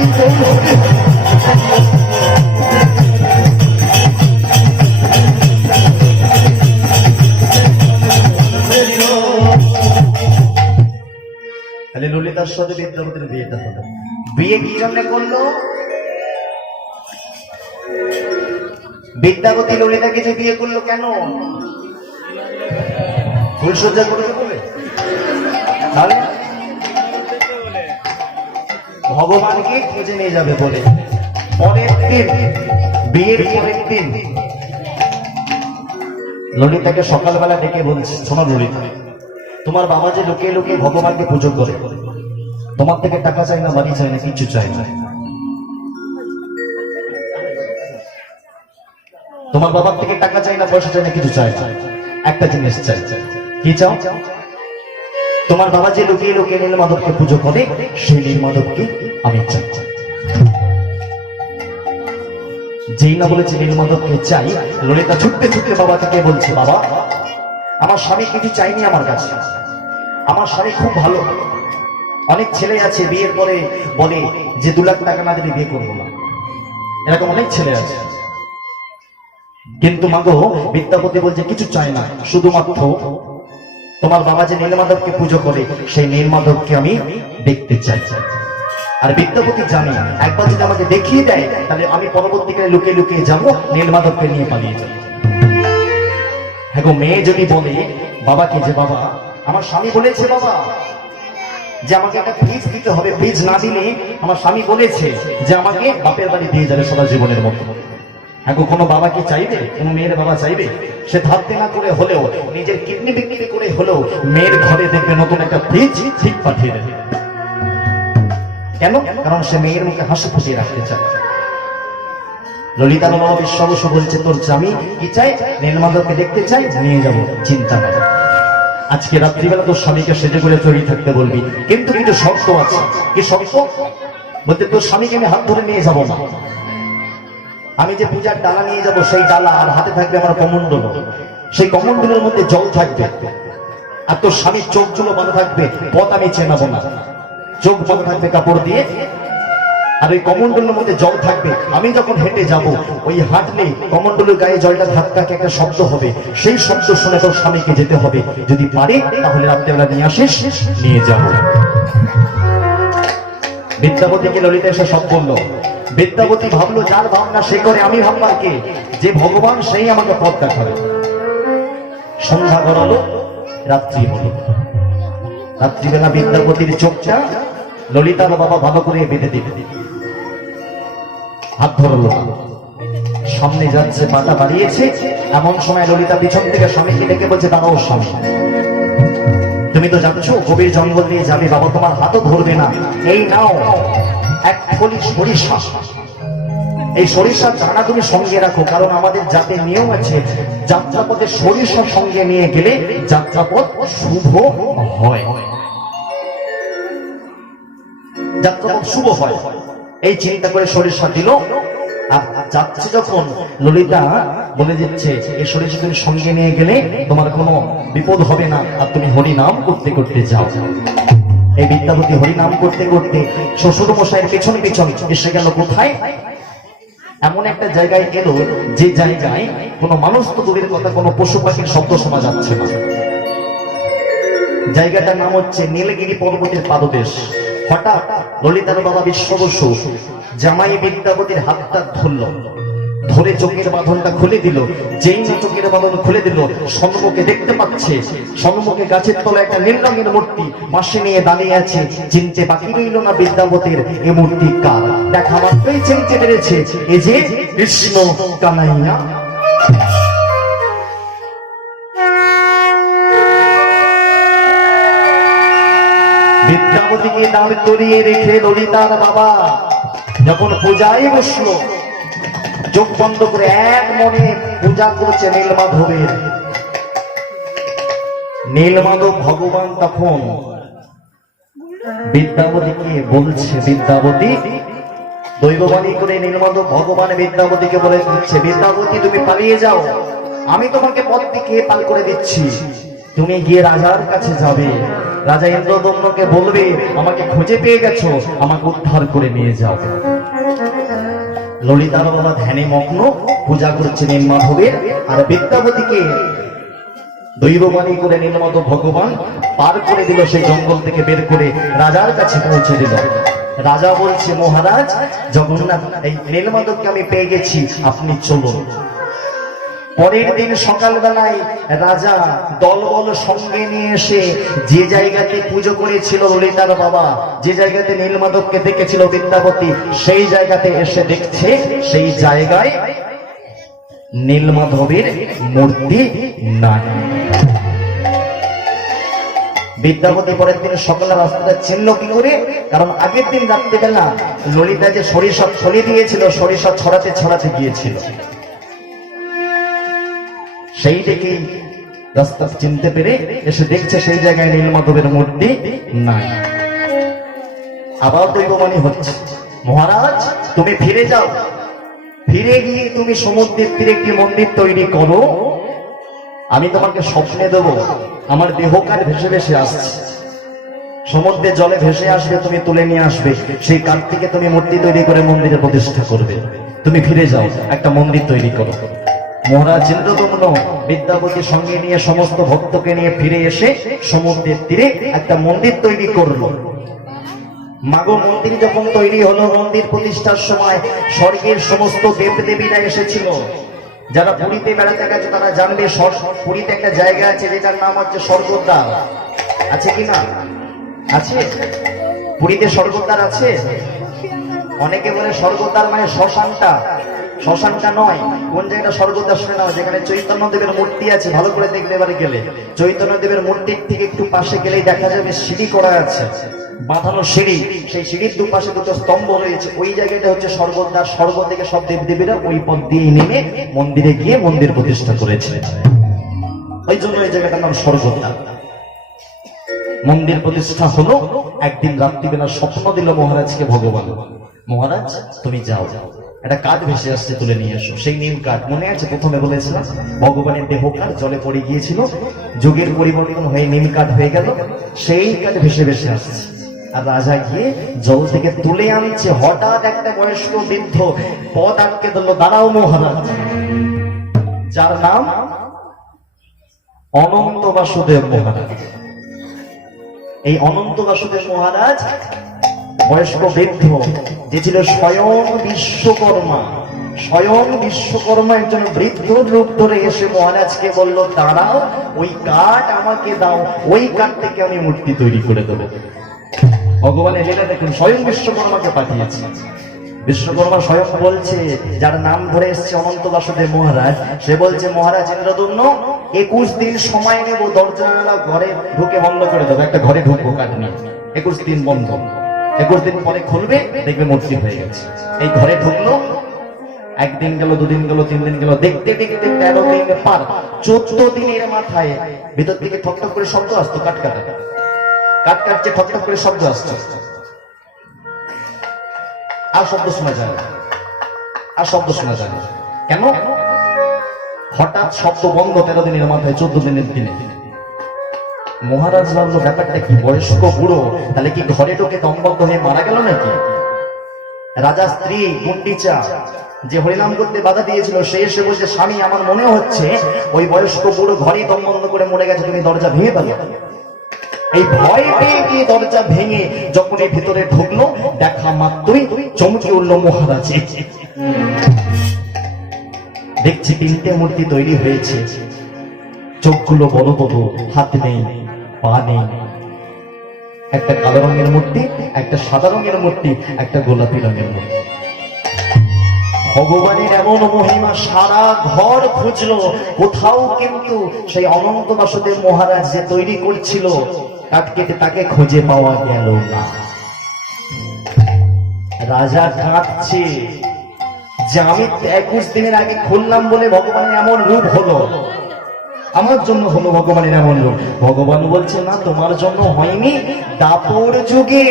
হরি বল হরি তাহলে ললিতার সাথে বিদ্যাপতির বিয়েটা হলো। বিয়ে কি জন্য করলো? বিদ্যাপতি ললিতাকে যে বিয়ে করলো কেন? ফুলসজ্জা করবে বলে? তাহলে ভগবানকে খুঁজে নিয়ে যাবে বলে। পরের দিন, বিয়ের পরের দিন ললিতাকে সকালবেলা ডেকে বলছে, শোনো ললিতা, তোমার বাবা যে লুকিয়ে লুকিয়ে ভগবানকে পুজো করে, তোমার থেকে টাকা চাই না, বাড়ি চাই না, কিছু চাই না। তোমার বাবার থেকে টাকা চাই না, পয়সা চাই না, কিছু চাই না, একটা জিনিস চাই। কি চাও? তোমার বাবা যে লুকিয়ে লুকিয়ে নীলমাধবকে পুজো করে, সেই নীলমাধবকে আমি চাই। যেই না বলেছে নীলমাধবকে চাই, ললিতা ছুটতে ছুটতে বাবা থেকে বলছে, বাবা, আমার স্বামী কিছু চাইনি আমার কাছে, আমার স্বামী খুব ভালো। অনেক ছেলে আছে বিয়ের পরে বলে যে 2 লাখ টাকা না দিলে বিয়ে করবো না, এরকম অনেক ছেলে আছে। কিন্তু মাগো, বিদ্যাপতি বলছে কিছু চাই না, শুধুমাত্র তোমার বাবা যে নীলমাধবকে পুজো করে, সেই নীলমাধবকে আমি দেখতে চাই। আর বিদ্যাপতি জানি একবার যদি আমাকে দেখিয়ে দেয়, তাহলে আমি পরবর্তীকালে লুকিয়ে লুকিয়ে যাবো, নীলমাধবকে নিয়ে পালিয়ে যাবো। হ্যাঁ গো, মেয়ে যদি বলে বাবাকে যে বাবা, আমার স্বামী বলেছে বাবা যে আমাকে একটা ফ্রিজ দিতে হবে, ফ্রিজ না দিলে আমার স্বামী বলেছে যে আমাকে বাপের বাড়ি দিয়ে যাবে সারা জীবনের মতো। এখন কোনো বাবা কি চাইবে? কোনো মেয়ের বাবা চাইবে? সে ধারতে না করে হলেও, নিজের কিডনি বিক্রি করে হলেও মেয়ের ঘরে দেখবে নতুন একটা ফ্রিজ ঠিক পাঠিয়ে দেবে। কেন? কারণ সে মেয়ের মুখে হাসি ফুটিয়ে রাখতে চায়। ললিতার বাবা বিশ্বাবসু বলছে, তোর স্বামী কি চাই? নীলমাধবকে দেখতে চাই, নিয়ে যাব, চিন্তা নাই। আজকে রাত্রিবেলা তোর স্বামীকে সেজে করে তৈরি থাকতে বলবি, কিন্তু কিন্তু শর্ত আছে। কি শর্ত? বলতে, তোর স্বামীকে আমি হাত ধরে নিয়ে যাব না, আমি যে পূজার ডালা নিয়ে যাব, সেই ডালা আর হাতে থাকবে আমার কমণ্ডল, সেই কমণ্ডলের মধ্যে জল থাকবে, আর তোর স্বামীর চোখগুলো বাঁধা থাকবে, পথ আমি চেনাবো না, চোখ বাঁধা থাকবে কাপড় দিয়ে, আর ওই কমণ্ডলের মধ্যে জল থাকবে। আমি যখন হেঁটে যাব, ওই হাঁটলে কমণ্ডলের গায়ে জলটা ধাক্কাকে একটা শব্দ হবে, সেই শব্দ শুনে তোর স্বামীকে যেতে হবে। যদি পারে তাহলে রাত্রেবেলা নিয়ে আসিস, নিয়ে যাব। বিদ্যাপতিকে ললিতা এসে সব বললো। বিদ্যাপতি ভাবলো, যার ভাবনা সে করে, আমি ভাববার কে? যে ভগবান, সেই আমাকে পথ দেখাবে। সন্ধ্যা গড়ালো, রাত্রি হলো। রাত্রিবেলা বিদ্যাপতির চোখটা ললিতার বাবা ভালো করে বেঁধে দিবে, হাত ধরলো, সামনে যাচ্ছে, পাটা বাড়িয়েছে। এমন সময় ললিতা পিছন থেকে স্বামীকে ডেকে বলছে, দাঁড়াও স্বামী, তুমি তো যাচ্ছ, গভীর জঙ্গল দিয়ে যাবে, বাবা তোমার হাতও ধরবে না, এই নাও এক থলি সরিষা, এই সরিষার দানা তুমি সঙ্গে রাখো, কারণ আমাদের জাতে নিয়ম আছে, যাত্রাপথে সরিষা সঙ্গে নিয়ে গেলে যাত্রাপথ শুভ হয়, যাত্রাপথ শুভ হয়। এই চিন্তা করে সরিষা দিল। আর যাচ্ছে যখন, ললিতা বলে দিচ্ছে, এই সরিষা তুমি সঙ্গে নিয়ে গেলে তোমার কোনো বিপদ হবে না, আর তুমি হরি নাম করতে করতে যাও। এই বিদ্যাপতি হরি নাম করতে করতে শ্বশুর মশাইয়ের পেছন পেছন এসে গেল কোথায়? এমন একটা জায়গায় এলো, যে জায়গায় কোনো মানুষ তো দূরের কথা, কোনো পশু পাখির শব্দ শোনা যাচ্ছে না। জায়গাটার নাম হচ্ছে নীলগিরি পর্বতের পাদদেশ। হঠাৎ ললিতার বাবা বিশ্বাবসু জামাই বিদ্যাপতির হাতটা ধরল, ধরে চোখের বাঁধনটা খুলে দিল। যেই না চোখের বাঁধন খুলে দিল, সম্মুখে দেখতে পাচ্ছে, সম্মুখে গাছের তলায় একটা নীল রঙের মূর্তি মাসে নিয়ে দাঁড়িয়ে আছে। চিনতে বাকি রইল না বিদ্যাপতির এ মূর্তি কার। দেখা মাত্রই চিনতে পেরেছে, এ যে কৃষ্ণ কানাইয়া। বিদ্যাপতিকে দাঁড় করিয়ে রেখে ললিতার বাবা যখন পূজায় বসলো, চোখ বন্ধ করে এক মনে পূজা করছে নীলমাধবের। নীলমাধব ভগবান তখন বিদ্যাপতিকে বলছে, বিদ্যাপতি, দৈববাণী করে নীলমাধব ভগবান বিদ্যাপতিকে বলে দিচ্ছে, বিদ্যাপতি তুমি পালিয়ে যাও, আমি তোমাকে পথ দেখিয়ে পার করে দিচ্ছি, তুমি গিয়ে রাজার কাছে যাবে, রাজা ইন্দ্রদম্নকে বলবে আমাকে খুঁজে পেয়ে গেছো, আমাকে উদ্ধার করে নিয়ে যাও। ললিতার বাবা ধ্যানে মগ্ন, পূজা করছে নীলমাধবের, আর বিদ্যাপতিকে দৈববাণী করে নীলমাধব ভগবান পার করে দিল, সেই জঙ্গল থেকে বের করে রাজার কাছে পৌঁছে দিল। রাজা বলছে মহারাজ জগন্নাথ এই নীলমাধবকে আমি পেয়ে গেছি, আপনি চলুন। পরের দিন সকালবেলায় রাজা দলবল সঙ্গে নিয়ে এসে যে জায়গাতে পুজো করেছিল ললিতার বাবা, যে জায়গাতে নীলমাধবকে দেখেছিল বিদ্যাপতি, সেই জায়গাতে এসে দেখছে সেই জায়গায় নীলমাধবের মূর্তি নাই। বিদ্যাপতি পরের দিন সকালে রাস্তাটা চিনল কি করে? কারণ আগের দিন রাত্রিবেলা ললিতা যে সরিষা ছড়িয়ে দিয়েছিল, সরিষা ছড়াতে ছড়াতে গিয়েছিল, সেই দেখেই রাস্তা চিনতে পেরে এসে দেখছে সেই জায়গায় নীলমাধবের মূর্তি নাই। আবার দৈববাণী হচ্ছে মহারাজ তুমি ফিরে যাও, ফিরে গিয়ে তুমি সমুদ্রের তীরে একটি মন্দির তৈরি করো, আমি তোমাকে স্বপ্নে দেব আমার দেহকার ভেসে ভেসে আসছে, সমুদ্রের জলে ভেসে আসবে, তুমি তুলে নিয়ে আসবে, সেই কাঠ থেকে তুমি মূর্তি তৈরি করে মন্দিরে প্রতিষ্ঠা করবে, তুমি ফিরে যাও একটা মন্দির তৈরি করো। মহারাজ ইন্দ্রদম্ন বিদ্যাপতির সঙ্গে নিয়ে সমস্ত ভক্তকে নিয়ে ফিরে এসে সমুদ্রের তীরে একটা মন্দির তৈরি করলো। মাগো মন্দির যখন তৈরি হলো, মন্দির প্রতিষ্ঠার সময় স্বর্গের সমস্ত দেব দেবীরা এসেছিল। যারা পুরীতে বেড়াতে গেছে তারা জানবে পুরীতে একটা জায়গা আছে যেটার নাম হচ্ছে স্বর্গদ্বার। আছে কি না? আছে? পুরীতে স্বর্গদ্বার আছে? অনেকে বলে স্বর্গদ্বার মানে শ্মশানটা, শ্মশানটা নয়। কোন জায়গাটা স্বর্গদ্বার শুনে নাও, যেখানে চৈতন্য দেবের মূর্তি আছে, ভালো করে দেখবে এবারে গেলে চৈতন্য দেবের মূর্তির থেকে একটু পাশে গেলেই দেখা যাবে সিঁড়ি করা আছে, বাঁধানো সিঁড়ি, সেই সিঁড়ির দুপাশে দুটো স্তম্ভ রয়েছে, ওই জায়গাটা হচ্ছে স্বর্গদ্বার। স্বর্গ থেকে সব দেবদেবীরা ওই পথ দিয়ে নেমে মন্দিরে গিয়ে মন্দির প্রতিষ্ঠা করেছে, ওই জন্য এই জায়গাটার নাম স্বর্গদ্বার। মন্দির প্রতিষ্ঠা হলো। একদিন রাত্রিবেলা স্বপ্ন দিল মহারাজকে ভগবান, মহারাজ তুমি যাও, একটা কাঠ ভেসে আসছে, তুলে নিয়ে এসো। সেই নীল কাঠ মনে আছে প্রথমে বলেছিলাম, ভগবানের দেহ কাঠ জলে পড়ে গিয়েছিল, যুগের পরিবর্তন হয়ে নীল কাঠ হয়ে গেল, সেই কাঠ ভেসে ভেসে আসছে। আর রাজা গিয়ে জল থেকে তুলে আনছে, হঠাৎ একটা বয়স্ক বৃদ্ধ পথ আটকে দিল, দাঁড়াও মহারাজ, যার নাম অনন্ত বাসুদেব মহারাজ। এই অনন্ত বাসুদেব মহারাজ বয়স্ক বৃদ্ধ, যে ছিল স্বয়ং বিশ্বকর্মা, স্বয়ং বিশ্বকর্মা একজন বৃদ্ধ রূপ ধরে এসে মহারাজকে বলল দাঁড়াও, ওই কাঠ আমাকে দাও, ওই কাঠ থেকে আমি মূর্তি তৈরি করে দেবো। ভগবানের লীলা দেখুন, স্বয়ং বিশ্বকর্মাকে পাঠিয়েছে। বিশ্বকর্মা স্বয়ং বলছে, যার নাম ধরে এসছে অনন্ত বাসুদেব মহারাজ, সে বলছে মহারাজ ইন্দ্রদম্ন 21 দিন সময় নেব, দরজা ঘরে ঢুকে বন্ধ করে দেবো, একটা ঘরে ঢুকবো কাঠ নিয়ে, 21 দিন বন্ধ, 21 দিন পরে খুলবে, দেখবে মূর্তি হয়ে গেছে। এই ঘরে ঢুকলো, একদিন গেল, দুদিন গেল, 3 দিন গেল, দেখতে দেখতে 13 দিন পার, 14 দিনের মাথায় ভিতর থেকে ঠক ঠক করে শব্দ আসতো, কাঠ কাটা, কাঠ কাটছে, ঠক ঠক করে শব্দ আসছে, আর শব্দ শোনা যায় না, আর শব্দ শোনা যায় না। কেন? হঠাৎ শব্দ বন্ধ 13 দিনের মাথায়, 14 দিনের দিনে। মহারাজ ভাবলো ব্যাপারটা কি, বয়স্ক বুড়ো, তাহলে কি ঘরে ঢোকে দমবদ্ধ হয়ে মারা গেল নাকি? রাজা স্ত্রী গুন্ডিচা, যে হরিনাম করতে বাধা দিয়েছিল, সে এসে বলছে স্বামী আমার মনে হচ্ছে ওই বয়স্ক বুড়ো ঘরেই দম বন্ধ করে মরে গেছে, তুমি দরজা ভেঙে ফেলো। এই ভয় পেয়ে গিয়ে দরজা ভেঙে যখন এই ভিতরে ঢুকলো, দেখা মাত্রই চমকে উঠল মহারাজ। দেখছি 3টে মূর্তি তৈরি হয়েছে, চোখগুলো বড় বড়, হাত নেই, পা নেই, একটা কালো রঙের মূর্তি, একটা সাদা রঙের মূর্তি, একটা গোলাপি রঙের মূর্তি। ভগবানের এমন মহিমা, সারা ঘর খুঁজলো, কোথাও কিন্তু সেই অনন্ত বাসুদেব মহারাজ যে তৈরি করছিল কাঠ কেটে, তাকে খুঁজে পাওয়া গেল না। রাজা কাঁদছে যে আমি 21 দিনের আগে খুললাম বলে ভগবানের এমন রূপ হলো, আমার জন্য হলো ভগবানের এমন রূপ। ভগবান বলছে না, তোমার জন্য হয়নি, দাপর যুগে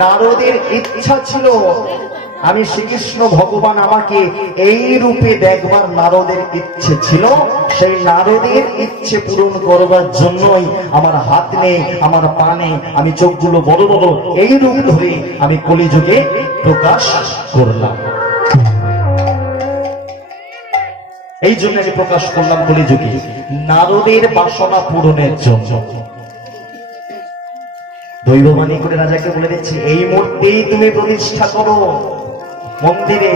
নারদের ইচ্ছা ছিল আমি শ্রীকৃষ্ণ ভগবান আমাকে এই রূপে দেখবার নারদের ইচ্ছে ছিল, সেই নারদের ইচ্ছে পূরণ করবার জন্যই আমার হাত নেই, আমার পা নেই, আমি চোখগুলো বড় বড় এই রূপ ধরে আমি কলিযুগে প্রকাশ করলাম। এই জন্য আমি প্রকাশ করলাম কলিযুগে নারদের বাসনা পূরণের জন্য। দৈববাণী করে রাজাকে বলে দিচ্ছি, এই মূর্তি তুমি প্রতিষ্ঠা করো, মন্দিরে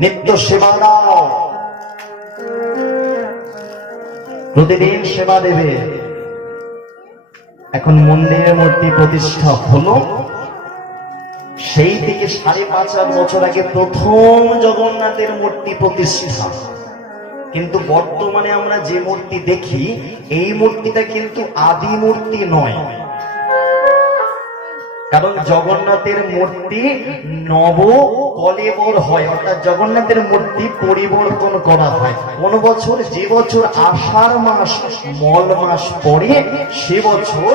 নিত্য সেবা দাও, প্রতিদিন সেবা দেবে। এখন মন্দিরের মূর্তি প্রতিষ্ঠা হলো, সেই থেকে 5.5 বছর আগে প্রথম জগন্নাথের মূর্তি প্রতিষ্ঠা। কিন্তু বর্তমানে আমরা যে মূর্তি দেখি, এই মূর্তিটা কিন্তু আদি মূর্তি নয়, কারণ জগন্নাথের মূর্তি নব কলেবর হয়, অর্থাৎ জগন্নাথের মূর্তি পরিবর্তন করা হয়। কোন বছর, যে বছর আষাঢ় মাস মল মাস পড়ে, সে বছর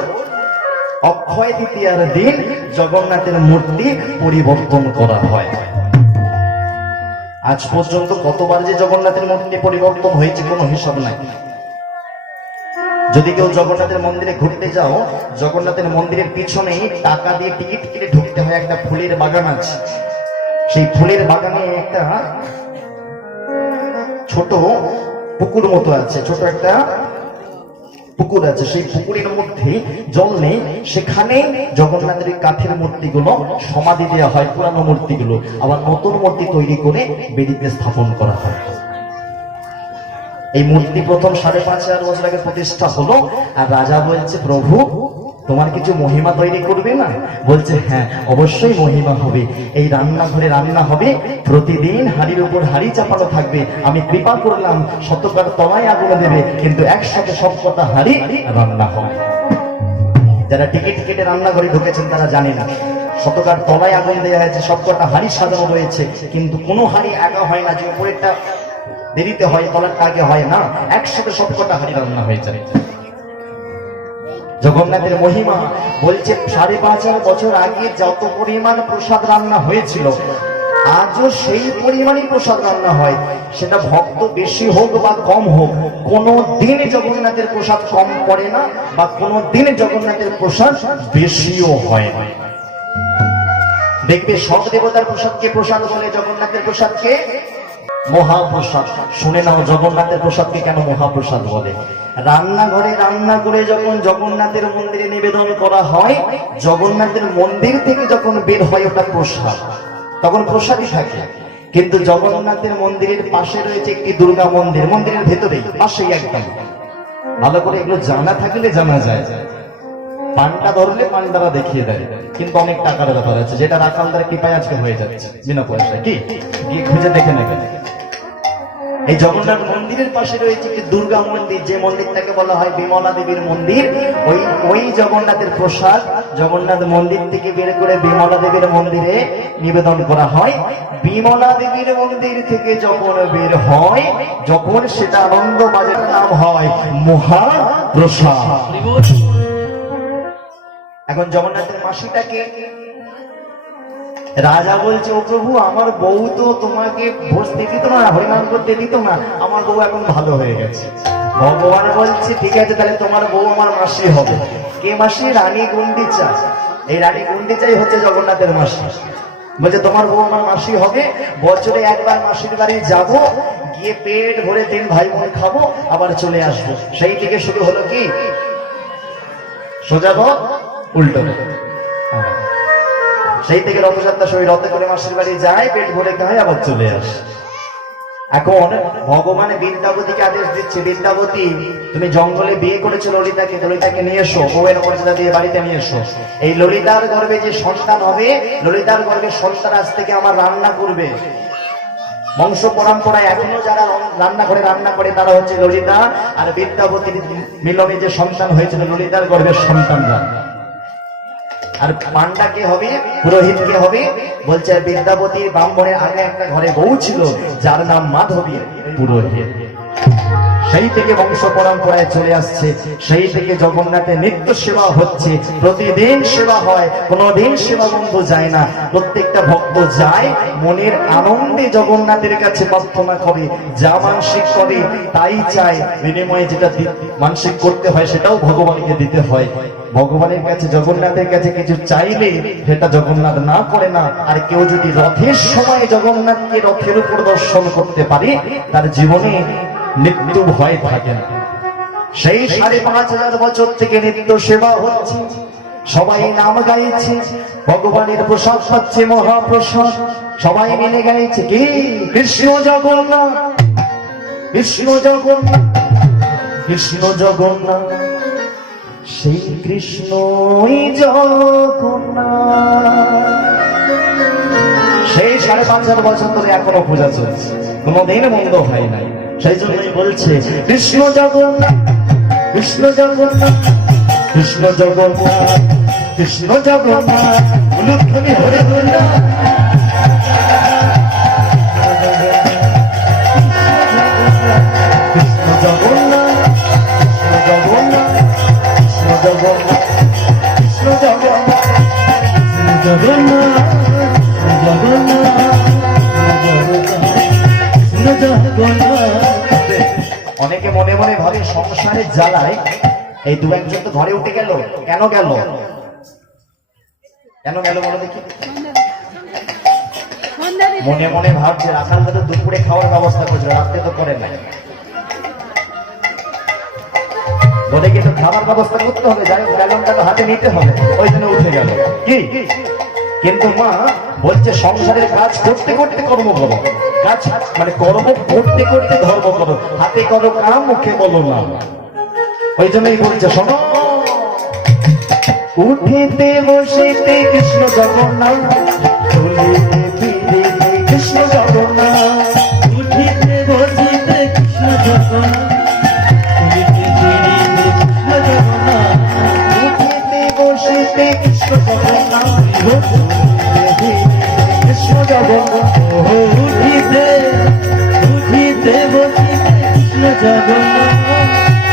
অক্ষয় তৃতীয়ার দিন জগন্নাথের মূর্তি পরিবর্তন করা হয়। আজ পর্যন্ত কতবার যে জগন্নাথের মূর্তি পরিবর্তন হয়েছে কোনো হিসাব নাই। যদি কেউ জগন্নাথের মন্দিরে ঘুরতে যাও, জগন্নাথের মন্দিরের পিছনেই টাকা দিয়ে টিকিট কেটে ঢুকতে হয়। একটা ফুলের বাগান আছে, সেই ফুলের বাগানে একটা ছোট পুকুর মতো আছে, ছোট একটা পুকুর আছে। সেই পুকুরের মধ্যে জল নেই, সেখানে জগন্নাথের কাঠের মূর্তিগুলো সমাধি দেওয়া হয়, পুরানো মূর্তিগুলো আবার নতুন মূর্তি তৈরি করে বেদিতে স্থাপন করা হয়। এই মূর্তি প্রথম 5.5 বছর আগে প্রতিষ্ঠা হলো। আর রাজা বলছে, প্রভু তোমার কিছু মহিমা তৈরি করবে না? বলছে, হ্যাঁ অবশ্যই মহিমা হবে। এই রান্নাঘরে রান্না হবে, প্রতিদিন হাড়ির উপর হাড়ি চাপানো থাকবে। আমি কৃপা করলাম, শতকার তলায় আগুন দেবে, কিন্তু একসাথে সব কটা হাড়ি রান্না হবে। যারা টিকিট কেটে রান্নাঘরে ঢুকেছেন তারা জানে না, শতকার তলায় আগুন দেওয়া হয়েছে, সব কটা হাড়ি সাজানো রয়েছে, কিন্তু কোনো হাড়ি একা হয় না, যে উপরেরটা দেরিতে হয়, তলারটা আগে হয় না, একসাথে সব কটা হাড়ি রান্না হয়ে যায়। জগন্নাথের মহিমা বলছে, 5.5 বছর আগে যত পরিমাণ প্রসাদ রান্না হয়েছিল, আজও সেই পরিমাণই প্রসাদ রান্না হয়। সেটা ভক্ত বেশি হোক বা কম হোক, কোনো দিন জগন্নাথের প্রসাদ কম পড়ে না, বা কোনো দিন জগন্নাথের প্রসাদ বেশিও হয় না। দেখবে সব দেবতার প্রসাদকে প্রসাদ বলে, জগন্নাথের প্রসাদকে মহাপ্রসাদ। শুনে নাও জগন্নাথের প্রসাদকে কেন মহাপ্রসাদ বলে। রান্নাঘরে রান্না করে যখন জগন্নাথের মন্দিরে নিবেদন করা হয়, জগন্নাথের মন্দির থেকে যখন বের হয় ওটা প্রসাদ, তখন প্রসাদই থাকে। কিন্তু জগন্নাথের মন্দিরের পাশে রয়েছে একটি দুর্গা মন্দির, মন্দিরের ভেতরেই পাশেই একদম। ভালো করে এগুলো জানা থাকলে জানা যায়। পান্ডা ধরলে পান্ডারা দেখিয়ে দেয়, কিন্তু অনেক টাকার ব্যাপার আছে, যেটা রাখালদার কৃপায় আজকে হয়ে যাচ্ছে বিনা পয়সায়। কি গিয়ে খুঁজে দেখে নেবেন। এই জগন্নাথ মন্দিরের পাশে রয়েছে একটি দুর্গা মন্দির, যে মন্দিরটাকে বলা হয় বিমলা দেবীর মন্দির। ওই জগন্নাথের প্রসাদ জগন্নাথ মন্দির থেকে বের করে বিমলা দেবীর মন্দিরে নিবেদন করা হয়। বিমলা দেবীর মন্দির থেকে যখন বের হয়, যখন সেটা আনন্দ বাজারের নাম হয় মহাপ্রসাদ। এখন জগন্নাথের মাসিটাকে রাজা বলছে, ও প্রভু, আমার বউ তো তোমাকে বসতে দিত না, হরিনাম করতে দিত না, আমার বউ এখন ভালো হয়ে গেছে। ভগবান বলছে, ঠিক আছে, তাহলে তোমার বউ আমার মাসি হবে। কে মাসি? রানী গুন্ডিচা। এই রানী গুন্ডিচাই হচ্ছে জগন্নাথের মাসি। বলছে, তোমার বউ আমার মাসি হবে, বছরে একবার মাসির বাড়ি যাব, গিয়ে পেট ভরে 3 ভাই বোন খাবো, আবার চলে আসবো। সেই থেকে শুরু হলো কি সোজা পথ উল্টো। সেই থেকে রথযাত্রা সবাই রথে করে মাসির বাড়ি যায়, পেট ভরে খায়, আবার চলে আসে। এখন ভগবান বৃন্দাবতীকে আদেশ দিচ্ছে, বৃন্দাবতী তুমি জঙ্গলে বিয়ে করেছো ললিতাকে, ললিতাকে নিয়ে এসো, বউয়ের মর্যাদা দিয়ে বাড়িতে নিয়ে এসো। এই ললিতার গর্ভে যে সন্তান হবে, ললিতার গর্ভে সন্তান আজ থেকে আমার রান্না করবে। বংশ পরম্পরায় এখনো যারা রান্নাঘরে রান্না করে তারা হচ্ছে ললিতা আর বৃন্দাবতীর মিলনে যে সন্তান হয়েছিল ললিতার গর্ভের সন্তানরা। আর পান্ডা কে হবে? পুরোহিত কে হবে? বলছে বিদ্যাপতির ব্রাহ্মণের আগে একটা ঘরে বউ ছিল যার নাম মাধবী, পুরোহিত। সেই থেকে বংশ পরম্পরায় চলে আসছে, সেই থেকে জগন্নাথের নিত্য সেবা হচ্ছে, প্রতিদিন সেবা হয়, কোনোদিন সেবা বন্ধ যায় না। প্রত্যেকটা ভক্ত যায় মনের আনন্দে জগন্নাথের কাছে প্রার্থনা করে, যা মানসিক করে তাই চায়, বিনিময়ে যেটা মানসিক করতে হয় সেটাও ভগবানকে দিতে হয়। ভগবানের কাছে জগন্নাথের কাছে কিছু চাইলে সেটা জগন্নাথ না করে না। আর কেউ যদি রথের সময় জগন্নাথকে রথের উপর দর্শন করতে পারে তার জীবনে মৃত্যু ভয় থাকে না। সেই 5,500 বছর থেকে নিত্য সেবা হচ্ছে, সবাই নাম গাইছে, ভগবানের প্রসাদ পাচ্ছে, মহাপ্রসাদ, সবাই মিলে গাইছে কি কৃষ্ণ জগন্নাথ, কৃষ্ণ জগন্নাথ, কৃষ্ণ জগন্নাথ, সেই কৃষ্ণই জগন্নাথ। সেই 5,500 বছর ধরে এখনো পূজা চলছে, কোনোদিন বন্ধ হয় নাই। সেই জন্যই বলছে কৃষ্ণ জগন্নাথ, কৃষ্ণ জগন্নাথ, কৃষ্ণ জগন্নাথ, কৃষ্ণ জগন্নাথ, উলুধ্বনি হরে হরে। কৃষ্ণ জগন্নাথ, কৃষ্ণ জগন্নাথ, কৃষ্ণ জগন্নাথ, কৃষ্ণ জগন্নাথ, জগন্নাথ, অনেকে মনে মনে ভাবে সংসারের জ্বালায় এই দু একজন তো ঘরে উঠে গেল, কেন গেল, কেন গেল বলো দেখি। মনে মনে ভাবছে রাখাল তো দুপুরে খাওয়ার ব্যবস্থা করছে, রাত্রে তো করে নাই, বলে কি তো খাবার ব্যবস্থা করতে হবে, যাই হোক ব্যালনটা তো হাতে নিতে হবে, ওই জন্য উঠে গেল কি। কিন্তু মা বলছে সংসারের কাজ করতে করতে কর্ম করো, কাজ মানে কর্ম করতে করতে ধর্ম করো, হাতে করো কাম, মুখে বলো না। ওই জন্যই বলছে শোনো, উঠিতে বসিতে কৃষ্ণ জগন্নাথ, চলিতে ফিরিতে কৃষ্ণ জগন্নাথ, উঠিতে বসিতে কৃষ্ণ জগন্নাথ, চলিতে ফিরিতে কৃষ্ণ জগন্নাথ, উঠিতে বসিতে কৃষ্ণ জগন্নাথ, কৃষ্ণ জগন্নাথ, উঠিতে উঠিতে বসিতে কৃষ্ণ জগন্নাথ,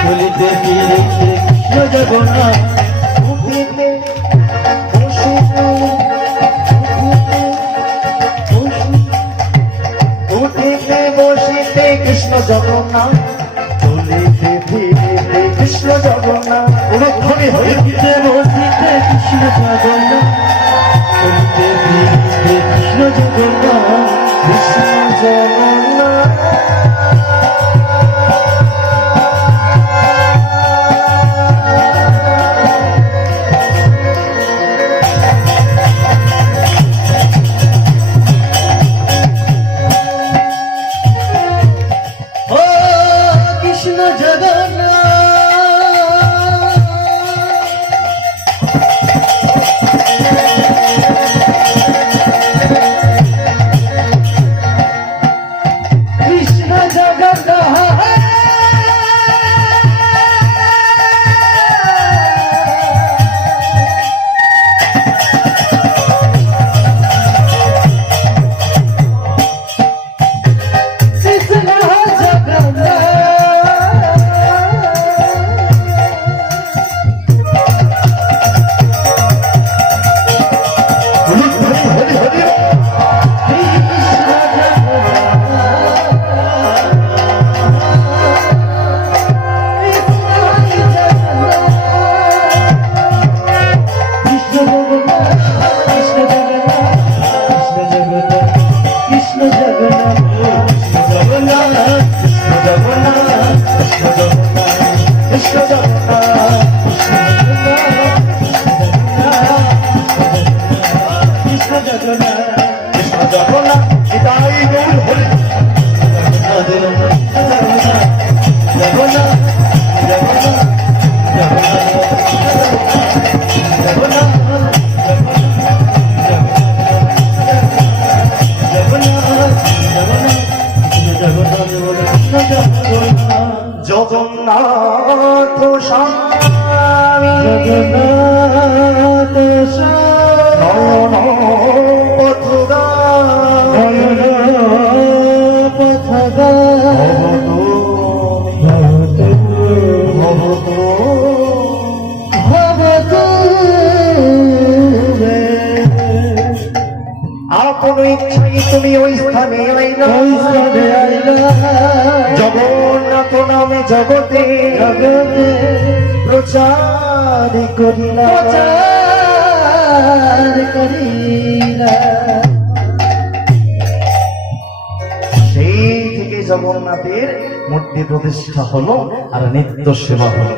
চলিতে ফিরিতে কৃষ্ণ জগন্নাথ, উঠিতে বসিতে উঠিতে বসিতে কৃষ্ণ জগন্নাথ, চলিতে ফিরিতে কৃষ্ণ জগন্নাথ, উলুধ্বনি হরে। উঠিতে বসিতে কৃষ্ণ জগন্নাথ, চলিতে ফিরিতে কৃষ্ণ জগন্নাথ, কৃষ্ণ জগন্নাথ। ও কৃষ্ণ জগন্নাথ, কৃষ্ণ জগন্নাথ, কৃষ্ণ জগন্নাথ, উলুধ্বনি হরে হরে। কৃষ্ণ জগন্নাথ, কৃষ্ণ জগন্নাথ, কৃষ্ণ জগন্নাথ, কৃষ্ণ জগন্নাথ, কৃষ্ণ জগন্নাথ, কৃষ্ণ জগন্নাথ, নিতাই গৌর হরে। জগন্নাথ স্বামী জগন্নাথ নয়ন পথুরা, নয়ন আপন ইচ্ছাই তুমি ওই স্থানে আইলা ওই স্থানে আইলা জগন্নাথ নামে জগতে জগতে প্রচার করিলা প্রচার করিলা। সেই থেকে জগন্নাথের মূর্তি প্রতিষ্ঠা হলো আর নিত্য সেবা হলো।